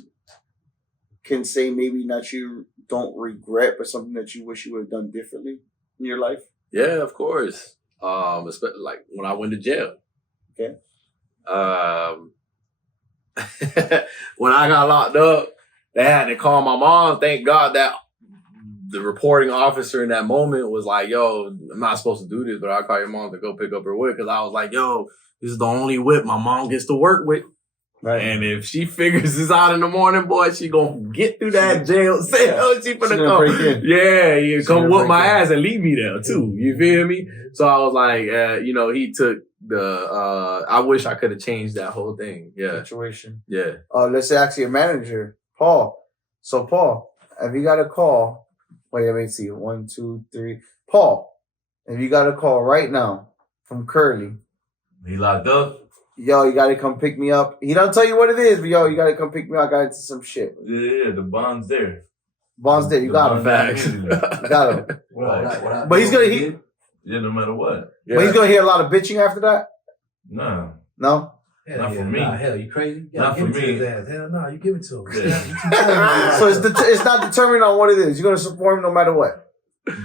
can say maybe that you don't regret, but something that you wish you would have done differently in your life? Yeah, of course. Especially like when I went to jail. Okay. When I got locked up, they had to call my mom. Thank God that the reporting officer in that moment was like, yo, I'm not supposed to do this, but I'll call your mom to go pick up her whip. Cause I was like, yo, this is the only whip my mom gets to work with. Right. And if she figures this out in the morning, boy, she gonna get through that jail cell. She finna come. Break in. Yeah, you come whoop my break in. ass and leave me there too. You feel me? So I was like, you know, he took the, I wish I could have changed that whole thing. Yeah. Situation. Yeah. Let's say actually a manager, Paul. So Paul, have you got a call? Wait, let me see. 1, 2, 3. Paul, if you got a call right now from Curly. He locked up? Yo, you gotta come pick me up. He don't tell you what it is, but yo, you gotta come pick me up. I got into some shit. Yeah, the bond's there. Bond's there. You got him. Facts. You got him. Right. But he's gonna Yeah, no matter what. Yeah. But he's gonna hear a lot of bitching after that. No. No. Hell Not yeah, for me. Nah, hell, you crazy? You Not gotta give for it to me. his ass. Hell no, you give it to him. Yeah. So it's not determined on what it is. You're gonna support him no matter what.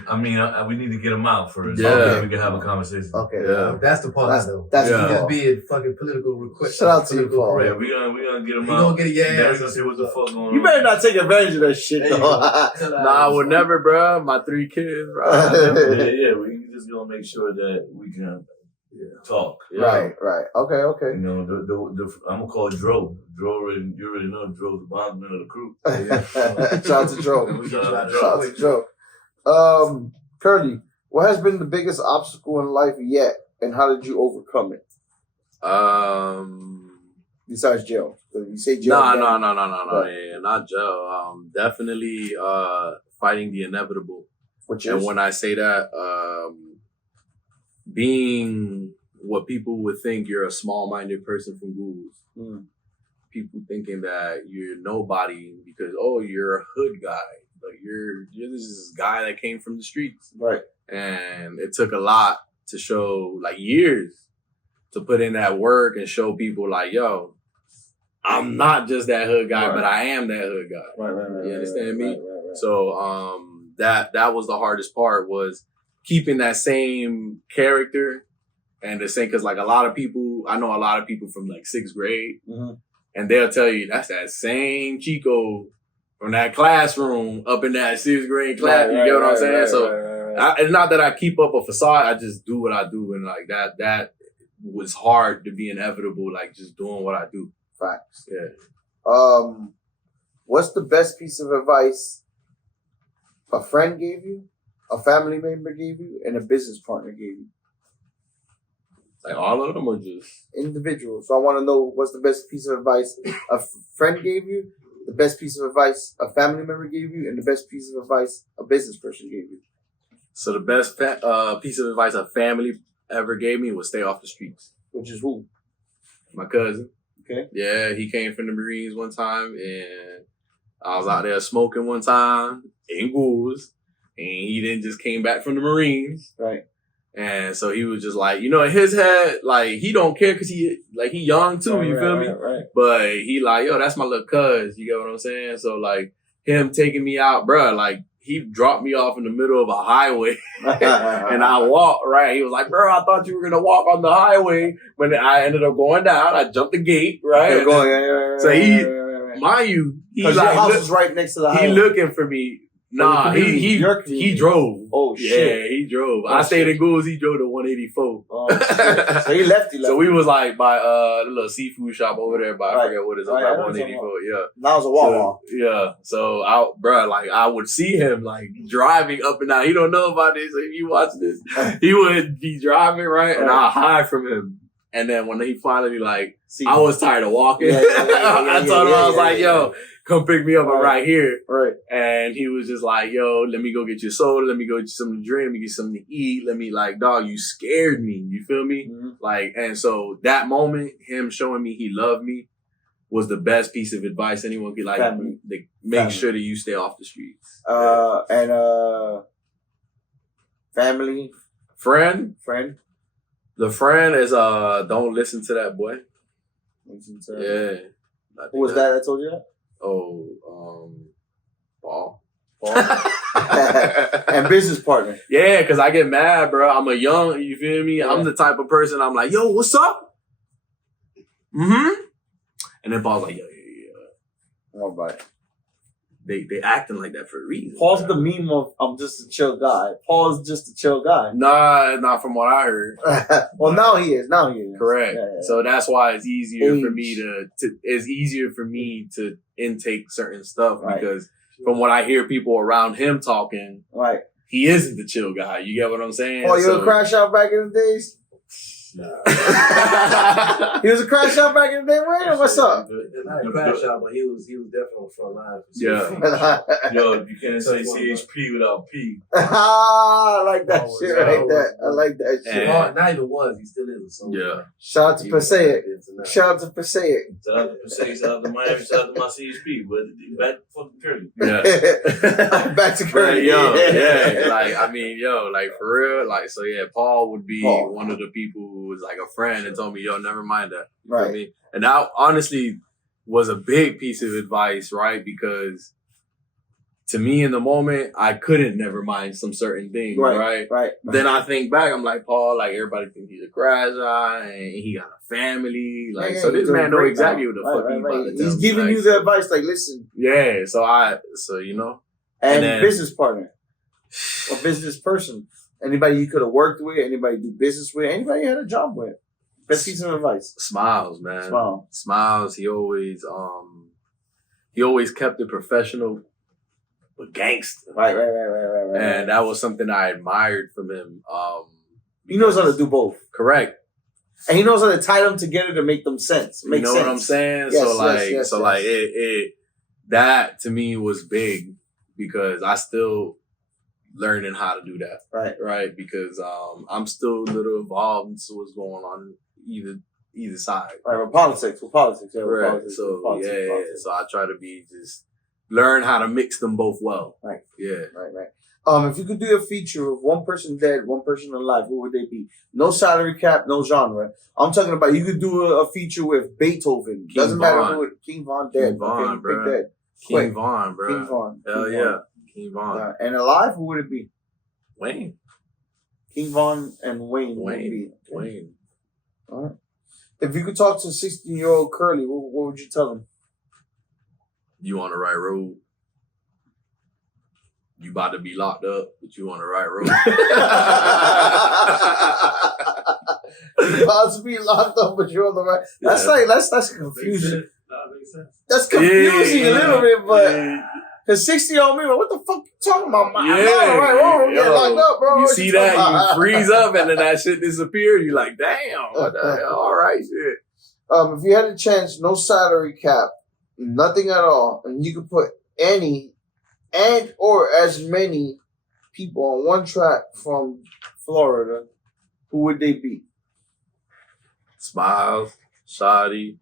I mean, we need to get him out first. Yeah. Okay, we can have a conversation. Okay. Yeah. That's the part, though. That's Yeah. the Just Paul. being fucking political request. Shout out to you, Paul. Yeah, we gonna get him You out. gonna get your Then ass. we gonna see what the fuck going on. You better not take advantage of that shit Hey, though. Nah, I would never, bro. My 3 kids, bro. Yeah. We just gonna make sure that we can talk. Right. Okay. You know, I'm gonna call Dro. Dro, you already know Dro's the bondsman of the crew. Shout out to Joe. Shout out to Shout out to Joe. Curly, what has been the biggest obstacle in life yet, and how did you overcome it? Besides jail. You say jail. No. Right. Yeah, not jail. Definitely fighting the inevitable. Which And is when I say that, being what people would think you're a small-minded person from Google's. People thinking that you're nobody because, oh, you're a hood guy. Like you're this guy that came from the streets. right. And it took a lot to show, like years, to put in that work and show people like, yo, I'm not just that hood guy, Right. but I am that hood guy. Right. You understand me? Right. So that was the hardest part, was keeping that same character and the same, cause like I know a lot of people from like 6th grade and they'll tell you that's that same Chico from that classroom up in that 6th grade class. You get what I'm saying? It's not that I keep up a facade. I just do what I do. And like that was hard to be inevitable, like just doing what I do. Facts. Yeah. What's the best piece of advice a friend gave you, a family member gave you, and a business partner gave you? Like all of them or just individual. So I want to know what's the best piece of advice a friend gave you, the best piece of advice a family member gave you, and the best piece of advice a business person gave you. So the best piece of advice a family ever gave me was stay off the streets. Which is who? My cousin. Okay. Yeah, he came from the Marines one time, and I was out there smoking one time in Ghouls, and he then just came back from the Marines. Right. And so he was just like, you know, in his head, like, he don't care because he young too, you feel me? Right. But he like, yo, that's my little cuz, you get what I'm saying? So like, him taking me out, bruh, like, he dropped me off in the middle of a highway and I walked, right? He was like, bro, I thought you were going to walk on the highway. When I ended up going down, I jumped the gate, right? So mind you, he like, your house is right next to the highway. He looking for me. Nah, he drove. Oh shit. Yeah, he drove. I stayed in Ghouls, he drove to 184. Oh shit. So he left you. So we was like by the little seafood shop over there by, I forget what it is, by 184, yeah. That was a Wawa. So I would see him like driving up and down. He don't know about this. If you watch this, he would be driving, right? And I'll hide from him. And then when he finally like, I was tired of walking. I told him, I was like, yo, come pick me up. I'm right here. Right. And he was just like, yo, let me go get you soda. Let me go get you something to drink. Let me get you something to eat. Let me like, dog, you scared me. You feel me? Mm-hmm. Like, and so that moment, him showing me he loved me was the best piece of advice anyone could like, make sure that you stay off the streets. Family. Friend. The friend is, don't listen to that boy. Yeah. Who was that told you that? Oh, Paul. And business partner. Yeah, because I get mad, bro. I'm you feel me? Yeah. I'm the type of person, I'm like, yo, what's up? Mm-hmm. And then Paul's like, yeah. All right. They acting like that for a reason. Paul's the meme of I'm just a chill guy. Paul's just a chill guy. Nah, not from what I heard. Well, now he is. Correct. Yeah. So that's why it's easier for me it's easier for me to intake certain stuff because from what I hear people around him talking, he isn't the chill guy. You get what I'm saying? Paul, you a crash out back in the days? Nah. He was a crash out back in the day. What's up? Not a crash out, but he was definitely on the front line. Yeah. Yo, you can't say CHP without P. I like that shit. I like that shit. Not even was. He still is. Yeah. Shout out to Passaic. Shout out to Passaic. Shout out to Passaic. Shout out to Miami. Shout out to my CHP. But back to fucking Curly. Yeah. Back to Curly. Yeah. Like, I mean, like for real. Like, so yeah, Paul would be one of the people who was like a friend and told me, yo, never mind that. You know me? And that honestly was a big piece of advice, right? Because to me in the moment, I couldn't never mind some certain things, right? Then I think back, I'm like, Paul, like everybody thinks he's a crash out and he got a family. Like, so this man know exactly what the fuck he's about to tell He's giving you the advice, like, listen. Yeah, so you know. And then, business partner. Or business person. Anybody you could have worked with, anybody you do business with, anybody you had a job with. Best piece of advice. Smiles, man. Smiles. He always kept it professional, but gangster. Right. And that was something I admired from him. He knows how to do both. Correct. And he knows how to tie them together to make them sense. You know what I'm saying? Yes, it that to me was big because I still learning how to do that. Right. Because I'm still a little involved in what's going on either side. Right, with politics. Yeah, right. So so I try to just learn how to mix them both well. Right. Yeah. Right. If you could do a feature of one person dead, one person alive, who would they be? No salary cap, no genre. I'm talking about you could do a feature with Beethoven. Doesn't matter who King Von dead. King Von, bro. Dead. King Von, bro. King Von. Hell yeah. King Von. And alive, who would it be? Wayne. King Von and Wayne. Wayne. All right. If you could talk to 16-year-old Curly, what would you tell him? You on the right road. You about to be locked up, but you on the right road. You about to be locked up, but you're on the right. That's confusion. That's confusing a little bit, but because 60-year-old me, what the fuck you talking about? I'm not on the right road. I'm getting locked up, bro. You see that? You freeze up, and then that shit disappears. You like, damn. What the hell? All right, shit. If you had a chance, no salary cap, nothing at all, and you could put any and or as many people on one track from Florida, who would they be? Smiles, Shadi.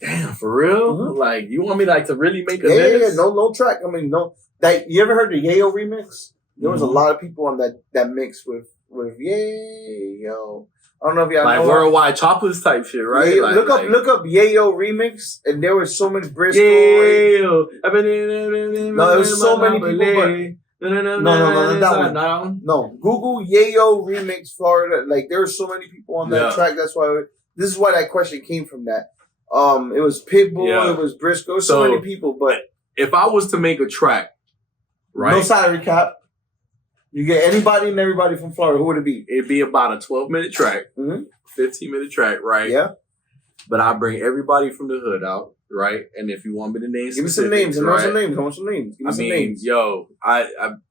Damn, for real? Mm-hmm. Like, you want me like to really make a Yeah, list? no track. I mean, no. Like, you ever heard the Yayo remix? There was a lot of people on that mix with Yayo. I don't know if y'all like know. worldwide chocolates type shit, right? Yeah, Like, look up Yayo remix, and there were so many Briscoe. Yayo. No, there was so many people, but no, that one. No, Google Yayo remix Florida. Like, there were so many people on that track. That's why this is why that question came from that. It was Pitbull, it was Briscoe, so many people. But if I was to make a track, right? No salary cap. You get anybody and everybody from Florida. Who would it be? It'd be about a 12-minute track, 15-minute track, right? Yeah. But I bring everybody from the hood out, right? And if you want me to name, give me some names. I want some names. Give me some names. Yo,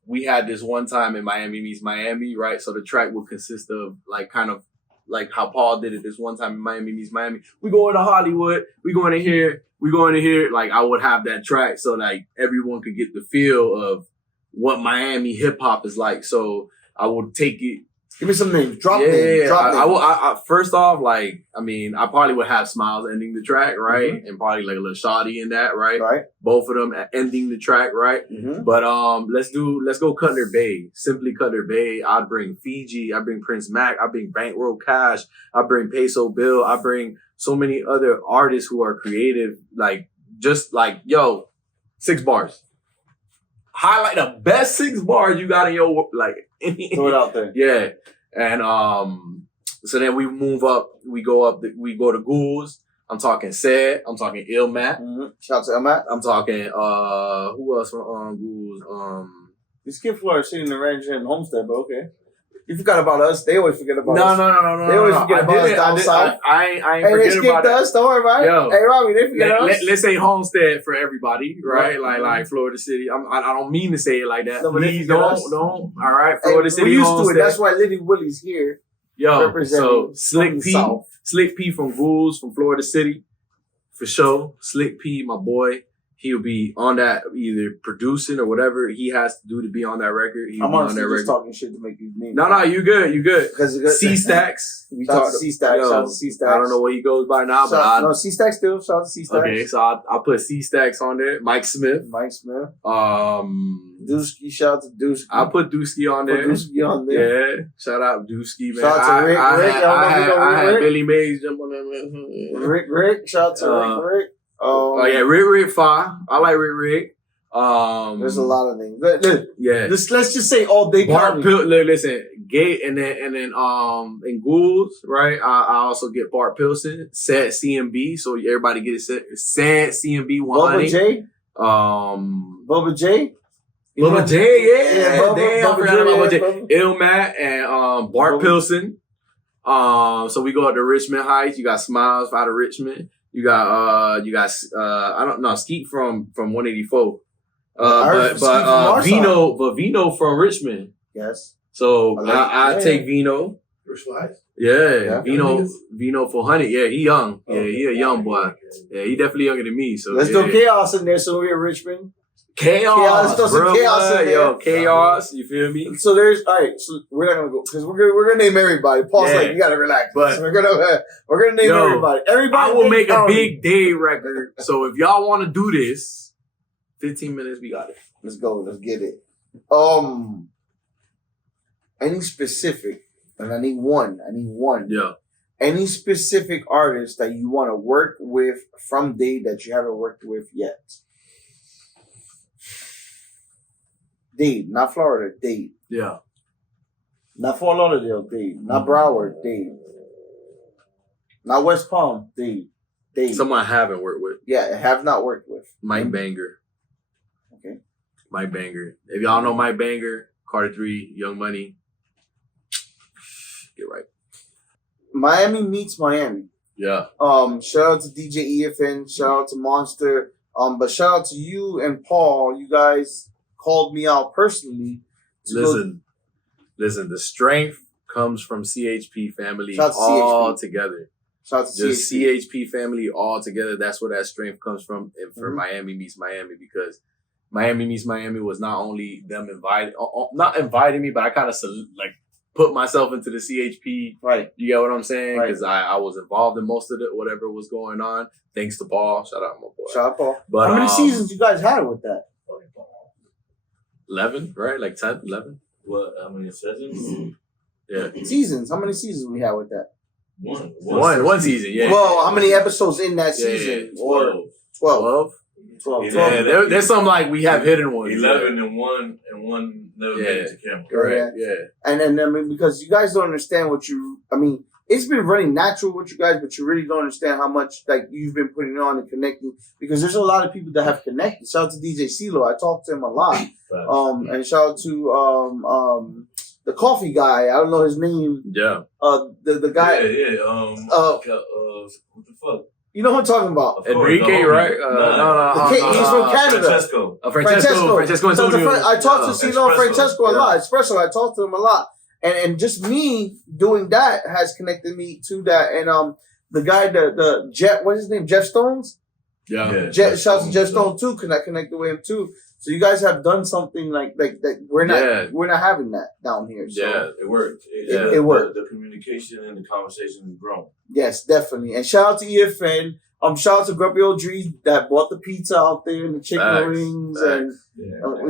we had this one time in Miami Meets Miami, right? So the track would consist of like kind of like how Paul did it this one time in Miami Meets Miami. We going to Hollywood. We going to here. We going to here. Like I would have that track so like everyone could get the feel of what Miami hip hop is like. So I would take it. Give me some names. Drop names. I first off, like, I mean, I probably would have Smiles ending the track, right? Mm-hmm. And probably like a little Shawty in that, right? Right. Both of them ending the track, right? Mm-hmm. But let's go Cutler Bay. Simply Cutler Bay. I'd bring Fiji. I bring Prince Mac. I bring Bankroll Cash. I bring Peso Bill. I bring so many other artists who are creative, like just like 6 bars. Highlight the best 6 bars you got in your like. Throw it out there. Yeah. And so then we move up, we go to Ghouls. I'm talking Sad, I'm talking Illmat. Mm-hmm. Shout out to Illmat. I'm talking who else from Ghouls? You skip Florida City and the Ranger and Homestead, but okay. You forgot about us. They always forget about us. No. They always forget about us down south. I ain't Hey, forget they skipped about us. Don't worry about it. Yo, hey, Robbie, they forget us. Let's say Homestead for everybody, right? Right. Like Florida City. I don't mean to say it like that. No, but they Please forget don't. us. All right, Florida City. We used Homestead. to it. That's why Litty Willie's here. So Slick Slick P from Ghouls from Florida City, for sure. Slick P, my boy. He'll be on that, either producing or whatever he has to do to be on that record. He'll I'm be on honestly that just record. talking shit to make you name. No, you good. C-Stacks. Shout out to C-Stacks. Shout out to C-Stacks. I don't know what he goes by now, but C-Stacks still. Shout out to C-Stacks. Okay, so I put C-Stacks on there. Mike Smith. Dusky. Shout out to Dusky. I put Dusky on there. Yeah, shout out Dusky, man. Shout out to Rick. I had Billy Mays jump on that, man. Rick. Shout out to Rick. Rick Fire. I like Rick. There's a lot of names. Let's just say all Dade County. Listen, Gate and then in Ghouls, right? I also get Bart Pilsen, Sad CMB, so everybody get it Sad CMB 100. Bubba J. Bubba J. Bubba J, yeah. Bubba I forgot about Bubba J. Illmat and Bart Pilsen. So we go up to Richmond Heights. You got Smiles out of Richmond. You got I don't know, Skeet from 184. Vino from Richmond. Yes. So I take Vino. Yeah, Vino 400. Yeah, he young. Yeah, he a young boy. Yeah, he definitely younger than me. So let's do Chaos in there. So we're in Richmond. Chaos. Let's throw some Chaos in there. Yo, Chaos. You feel me? So there's all right. So we're not gonna go because we're gonna name everybody. Paul's like, you gotta relax. But so we're gonna name everybody. Everybody. I will make a big day record. So if y'all want to do this, 15 minutes, we got it. Let's go. Let's get it. Any specific, and I need one. Yeah. Any specific artist that you want to work with from Dade that you haven't worked with yet? Dade, not Florida. Dade. Yeah. Not Fort Lauderdale, Dade. Not Broward, Dade. Not West Palm, Dade. Someone I haven't worked with. Yeah, I have not worked with. Mike Banger. Okay. Mike Banger. If y'all know Mike Banger, Carter 3, Young Money, get right. Miami meets Miami. Yeah. Shout out to DJ EFN. Shout out to Monster. But shout out to you and Paul. You guys called me out personally. Listen. The strength comes from CHP family Shout out to all CHP. together. Shout out to Just CHP family all together. That's where that strength comes from. And for Mhm. Miami meets Miami, because Miami meets Miami was not only them not inviting me, but I kind of put myself into the CHP. Right. You get what I'm saying? Right. Because I was involved in most of whatever was going on. Thanks to Paul. Shout out my boy. Shout out Paul. But, how many seasons you guys had with that? 11, right? Like 10, 11? What? How many seasons? Yeah. Seasons. How many seasons we had with that? One season, yeah. Well, how many episodes in that Yeah, season? yeah. Or 12. 12? 12. Yeah, there's some like we have hidden ones. 11 and one never made it to camera. Correct, yeah. And I mean, because you guys don't understand it's been running natural with you guys, but you really don't understand how much like you've been putting on and connecting, because there's a lot of people that have connected. Shout out to DJ CeeLo. I talked to him a lot. And shout out to the coffee guy. I don't know his name. Yeah. The guy. Yeah. What the fuck? You know what I'm talking about? Enrique, right? No. He's from Canada. Francesco Antonio. I talked to CeeLo Francesco a lot. Espresso. I talked to him a lot. And just me doing that has connected me to that. And the guy, the Jeff, what's his name? Jeff Stones? Yeah. Shout out to Jeff Stone too, because I connected with him too. So you guys have done something like that. We're not having that down here. So. Yeah, it worked. It worked. The communication and the conversation has grown. Yes, definitely. And shout out to EFN. Shout out to Grumpy Old Dries that bought the pizza out there and the chicken wings and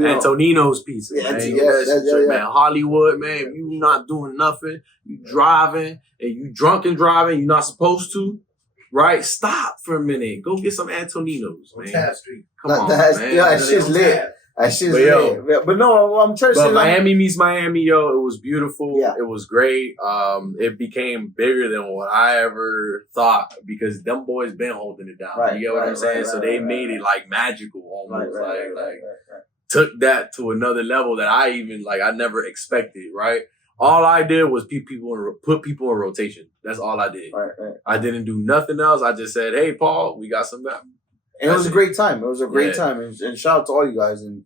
Antonino's pizza. Man, Hollywood, man. If you not doing nothing, you driving and you drunk and driving, you're not supposed to. Right? Stop for a minute. Go get some Antonino's, man. Tab Street. Come on, man. That shit's lit. That shit's lit. But no, I'm trying to say Miami meets Miami, yo. It was beautiful. Yeah. It was great. It became bigger than what I ever thought, because them boys been holding it down. Right, you get what I'm saying? So they made it like magical almost. Took that to another level that I never expected, right? All I did was put people in rotation. That's all I did. Right. I didn't do nothing else. I just said, "Hey, Paul, we got some guy." And it was a great time. It was a great time. And shout out to all you guys. And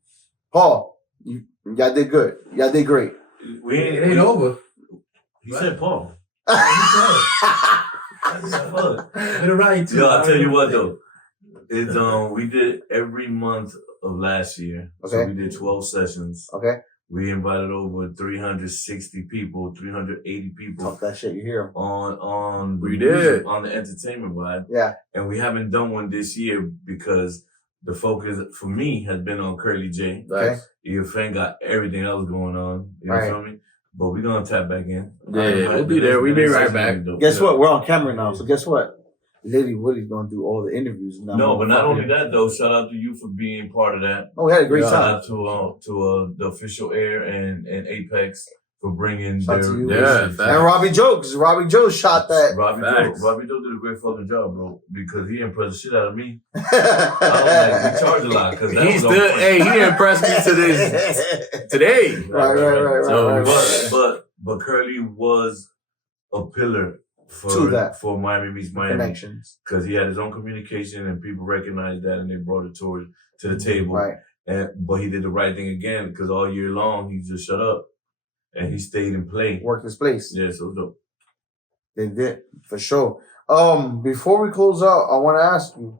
Paul, y'all did good. Y'all did great. It ain't over. He said Paul. Been around too. Yo, I'll tell you what though. It's we did every month of last year. Okay. So we did 12 sessions. Okay. We invited over 360 people, 380 people. Talk that shit, you hear him. On We did. On the entertainment vibe. Yeah. And we haven't done one this year because the focus for me has been on Curly J. Okay. EFN got everything else going on. You feel me? But we're gonna tap back in. Yeah, we'll be there. We'll be right back. Guess what? We're on camera now. So guess what? Litty Willie's gonna do all the interviews now. No, but not only that though. Shout out to you for being part of that. Oh, we had a great time. Shout out to the official air and Apex for bringing Shout their to you. Yeah, and Robbie Joe, because Robbie Joe shot that. Robbie Joe did a great fucking job, bro, because he impressed the shit out of me. We charge a lot because he impressed me today. Right. But Curly was a pillar for Miami meets Miami connections, because he had his own communication and people recognized that and they brought it to the table. Right. But he did the right thing again because all year long he just shut up and he stayed and played. Worked his place. Yeah, so dope. They did for sure. Before we close out, I want to ask you,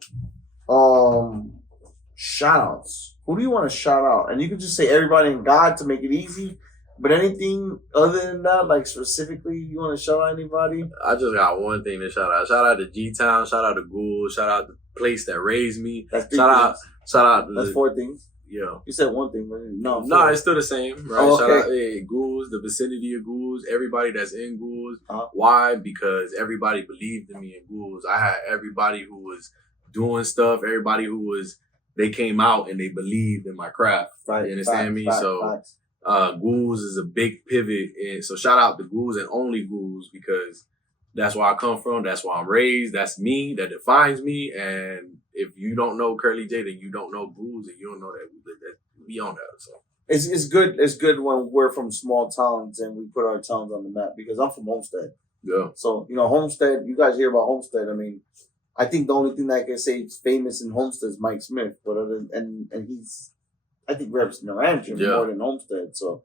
shout outs. Who do you want to shout out? And you can just say everybody in God to make it easy. But anything other than that, like specifically, you want to shout out anybody? I just got one thing to shout out. Shout out to G-Town. Shout out to Ghoul. Shout out the place that raised me. That's Shout out. That's 4 things. Yeah. You said 1 thing, but no. 4. No, it's still the same, right? Oh, okay. Shout out Ghouls, the vicinity of Ghouls, everybody that's in Ghouls. Uh-huh. Why? Because everybody believed in me in Ghouls. I had everybody who was doing stuff, everybody who was, they came out and they believed in my craft. Right. You understand me? So Ghouls is a big pivot. And so shout out to Ghouls and only Ghouls because that's where I come from. That's where I'm raised. That's me. That defines me. And if you don't know Curly J, then you don't know Ghouls and you don't know that we on that. So it's good. It's good when we're from small towns and we put our towns on the map because I'm from Homestead. yeah. So, Homestead, you guys hear about Homestead. I mean, I think the only thing that I can say is famous in Homestead is Mike Smith, but and he's, I think, reps New Hampshire more than Homestead. So,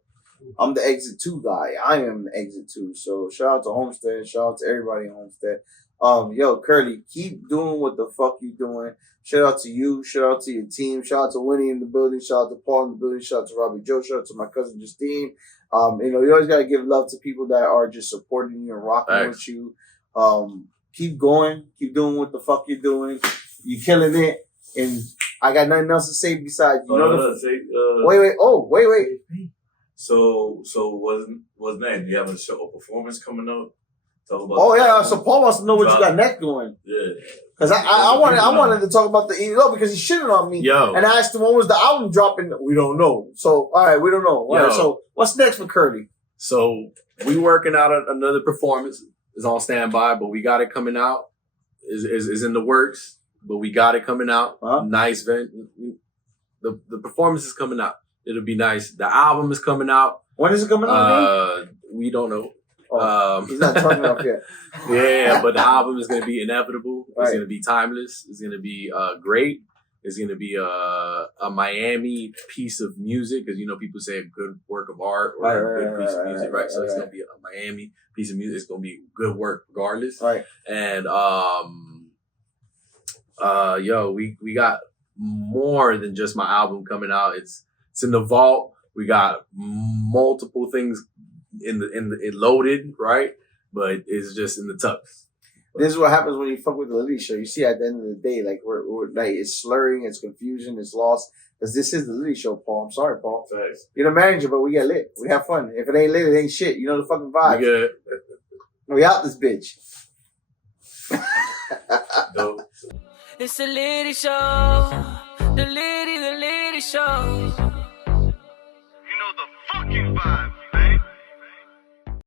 I'm the Exit 2 guy. I am the Exit 2. So, shout out to Homestead. Shout out to everybody in Homestead. Yo, Curly, keep doing what the fuck you doing. Shout out to you. Shout out to your team. Shout out to Winnie in the building. Shout out to Paul in the building. Shout out to Robbie Joe. Shout out to my cousin Justine. You always gotta give love to people that are just supporting you and rocking with you. Keep going. Keep doing what the fuck you're doing. You're killing it. And I got nothing else to say besides wait. So what's next? Do you have a performance coming up? Talk about So Paul wants to know what you got next going. Yeah. Because I wanted to talk about the ELO because he shitted on me. Yo. And I asked him when was the album dropping. We don't know. So all right, we don't know. All right, so what's next for Curly? So we working out another performance. Is on standby, but we got it coming out. Is in the works, but we got it coming out. Nice event. The performance is coming out. It'll be nice. The album is coming out. When is it coming out? We don't know. He's not turning up yet. Yeah, but the album is going to be inevitable. It's going to be timeless. It's going to be great. It's going to be a Miami piece of music because people say a good work of art or a good piece of music, right? So it's going to be a Miami piece of music. It's going to be good work regardless. Right. And we got more than just my album coming out. It's in the vault. We got multiple things in loaded, right? But it's just in the tux. This is what happens when you fuck with the Litty show. You see, at the end of the day, like we're like it's slurring, it's confusion, it's lost. Because this is the Litty show, Paul. I'm sorry, Paul. Thanks. You're the manager, but we get lit. We have fun. If it ain't lit, it ain't shit. You know the fucking vibe. We good. We out this bitch. Dope. It's the Litty show. The Litty show.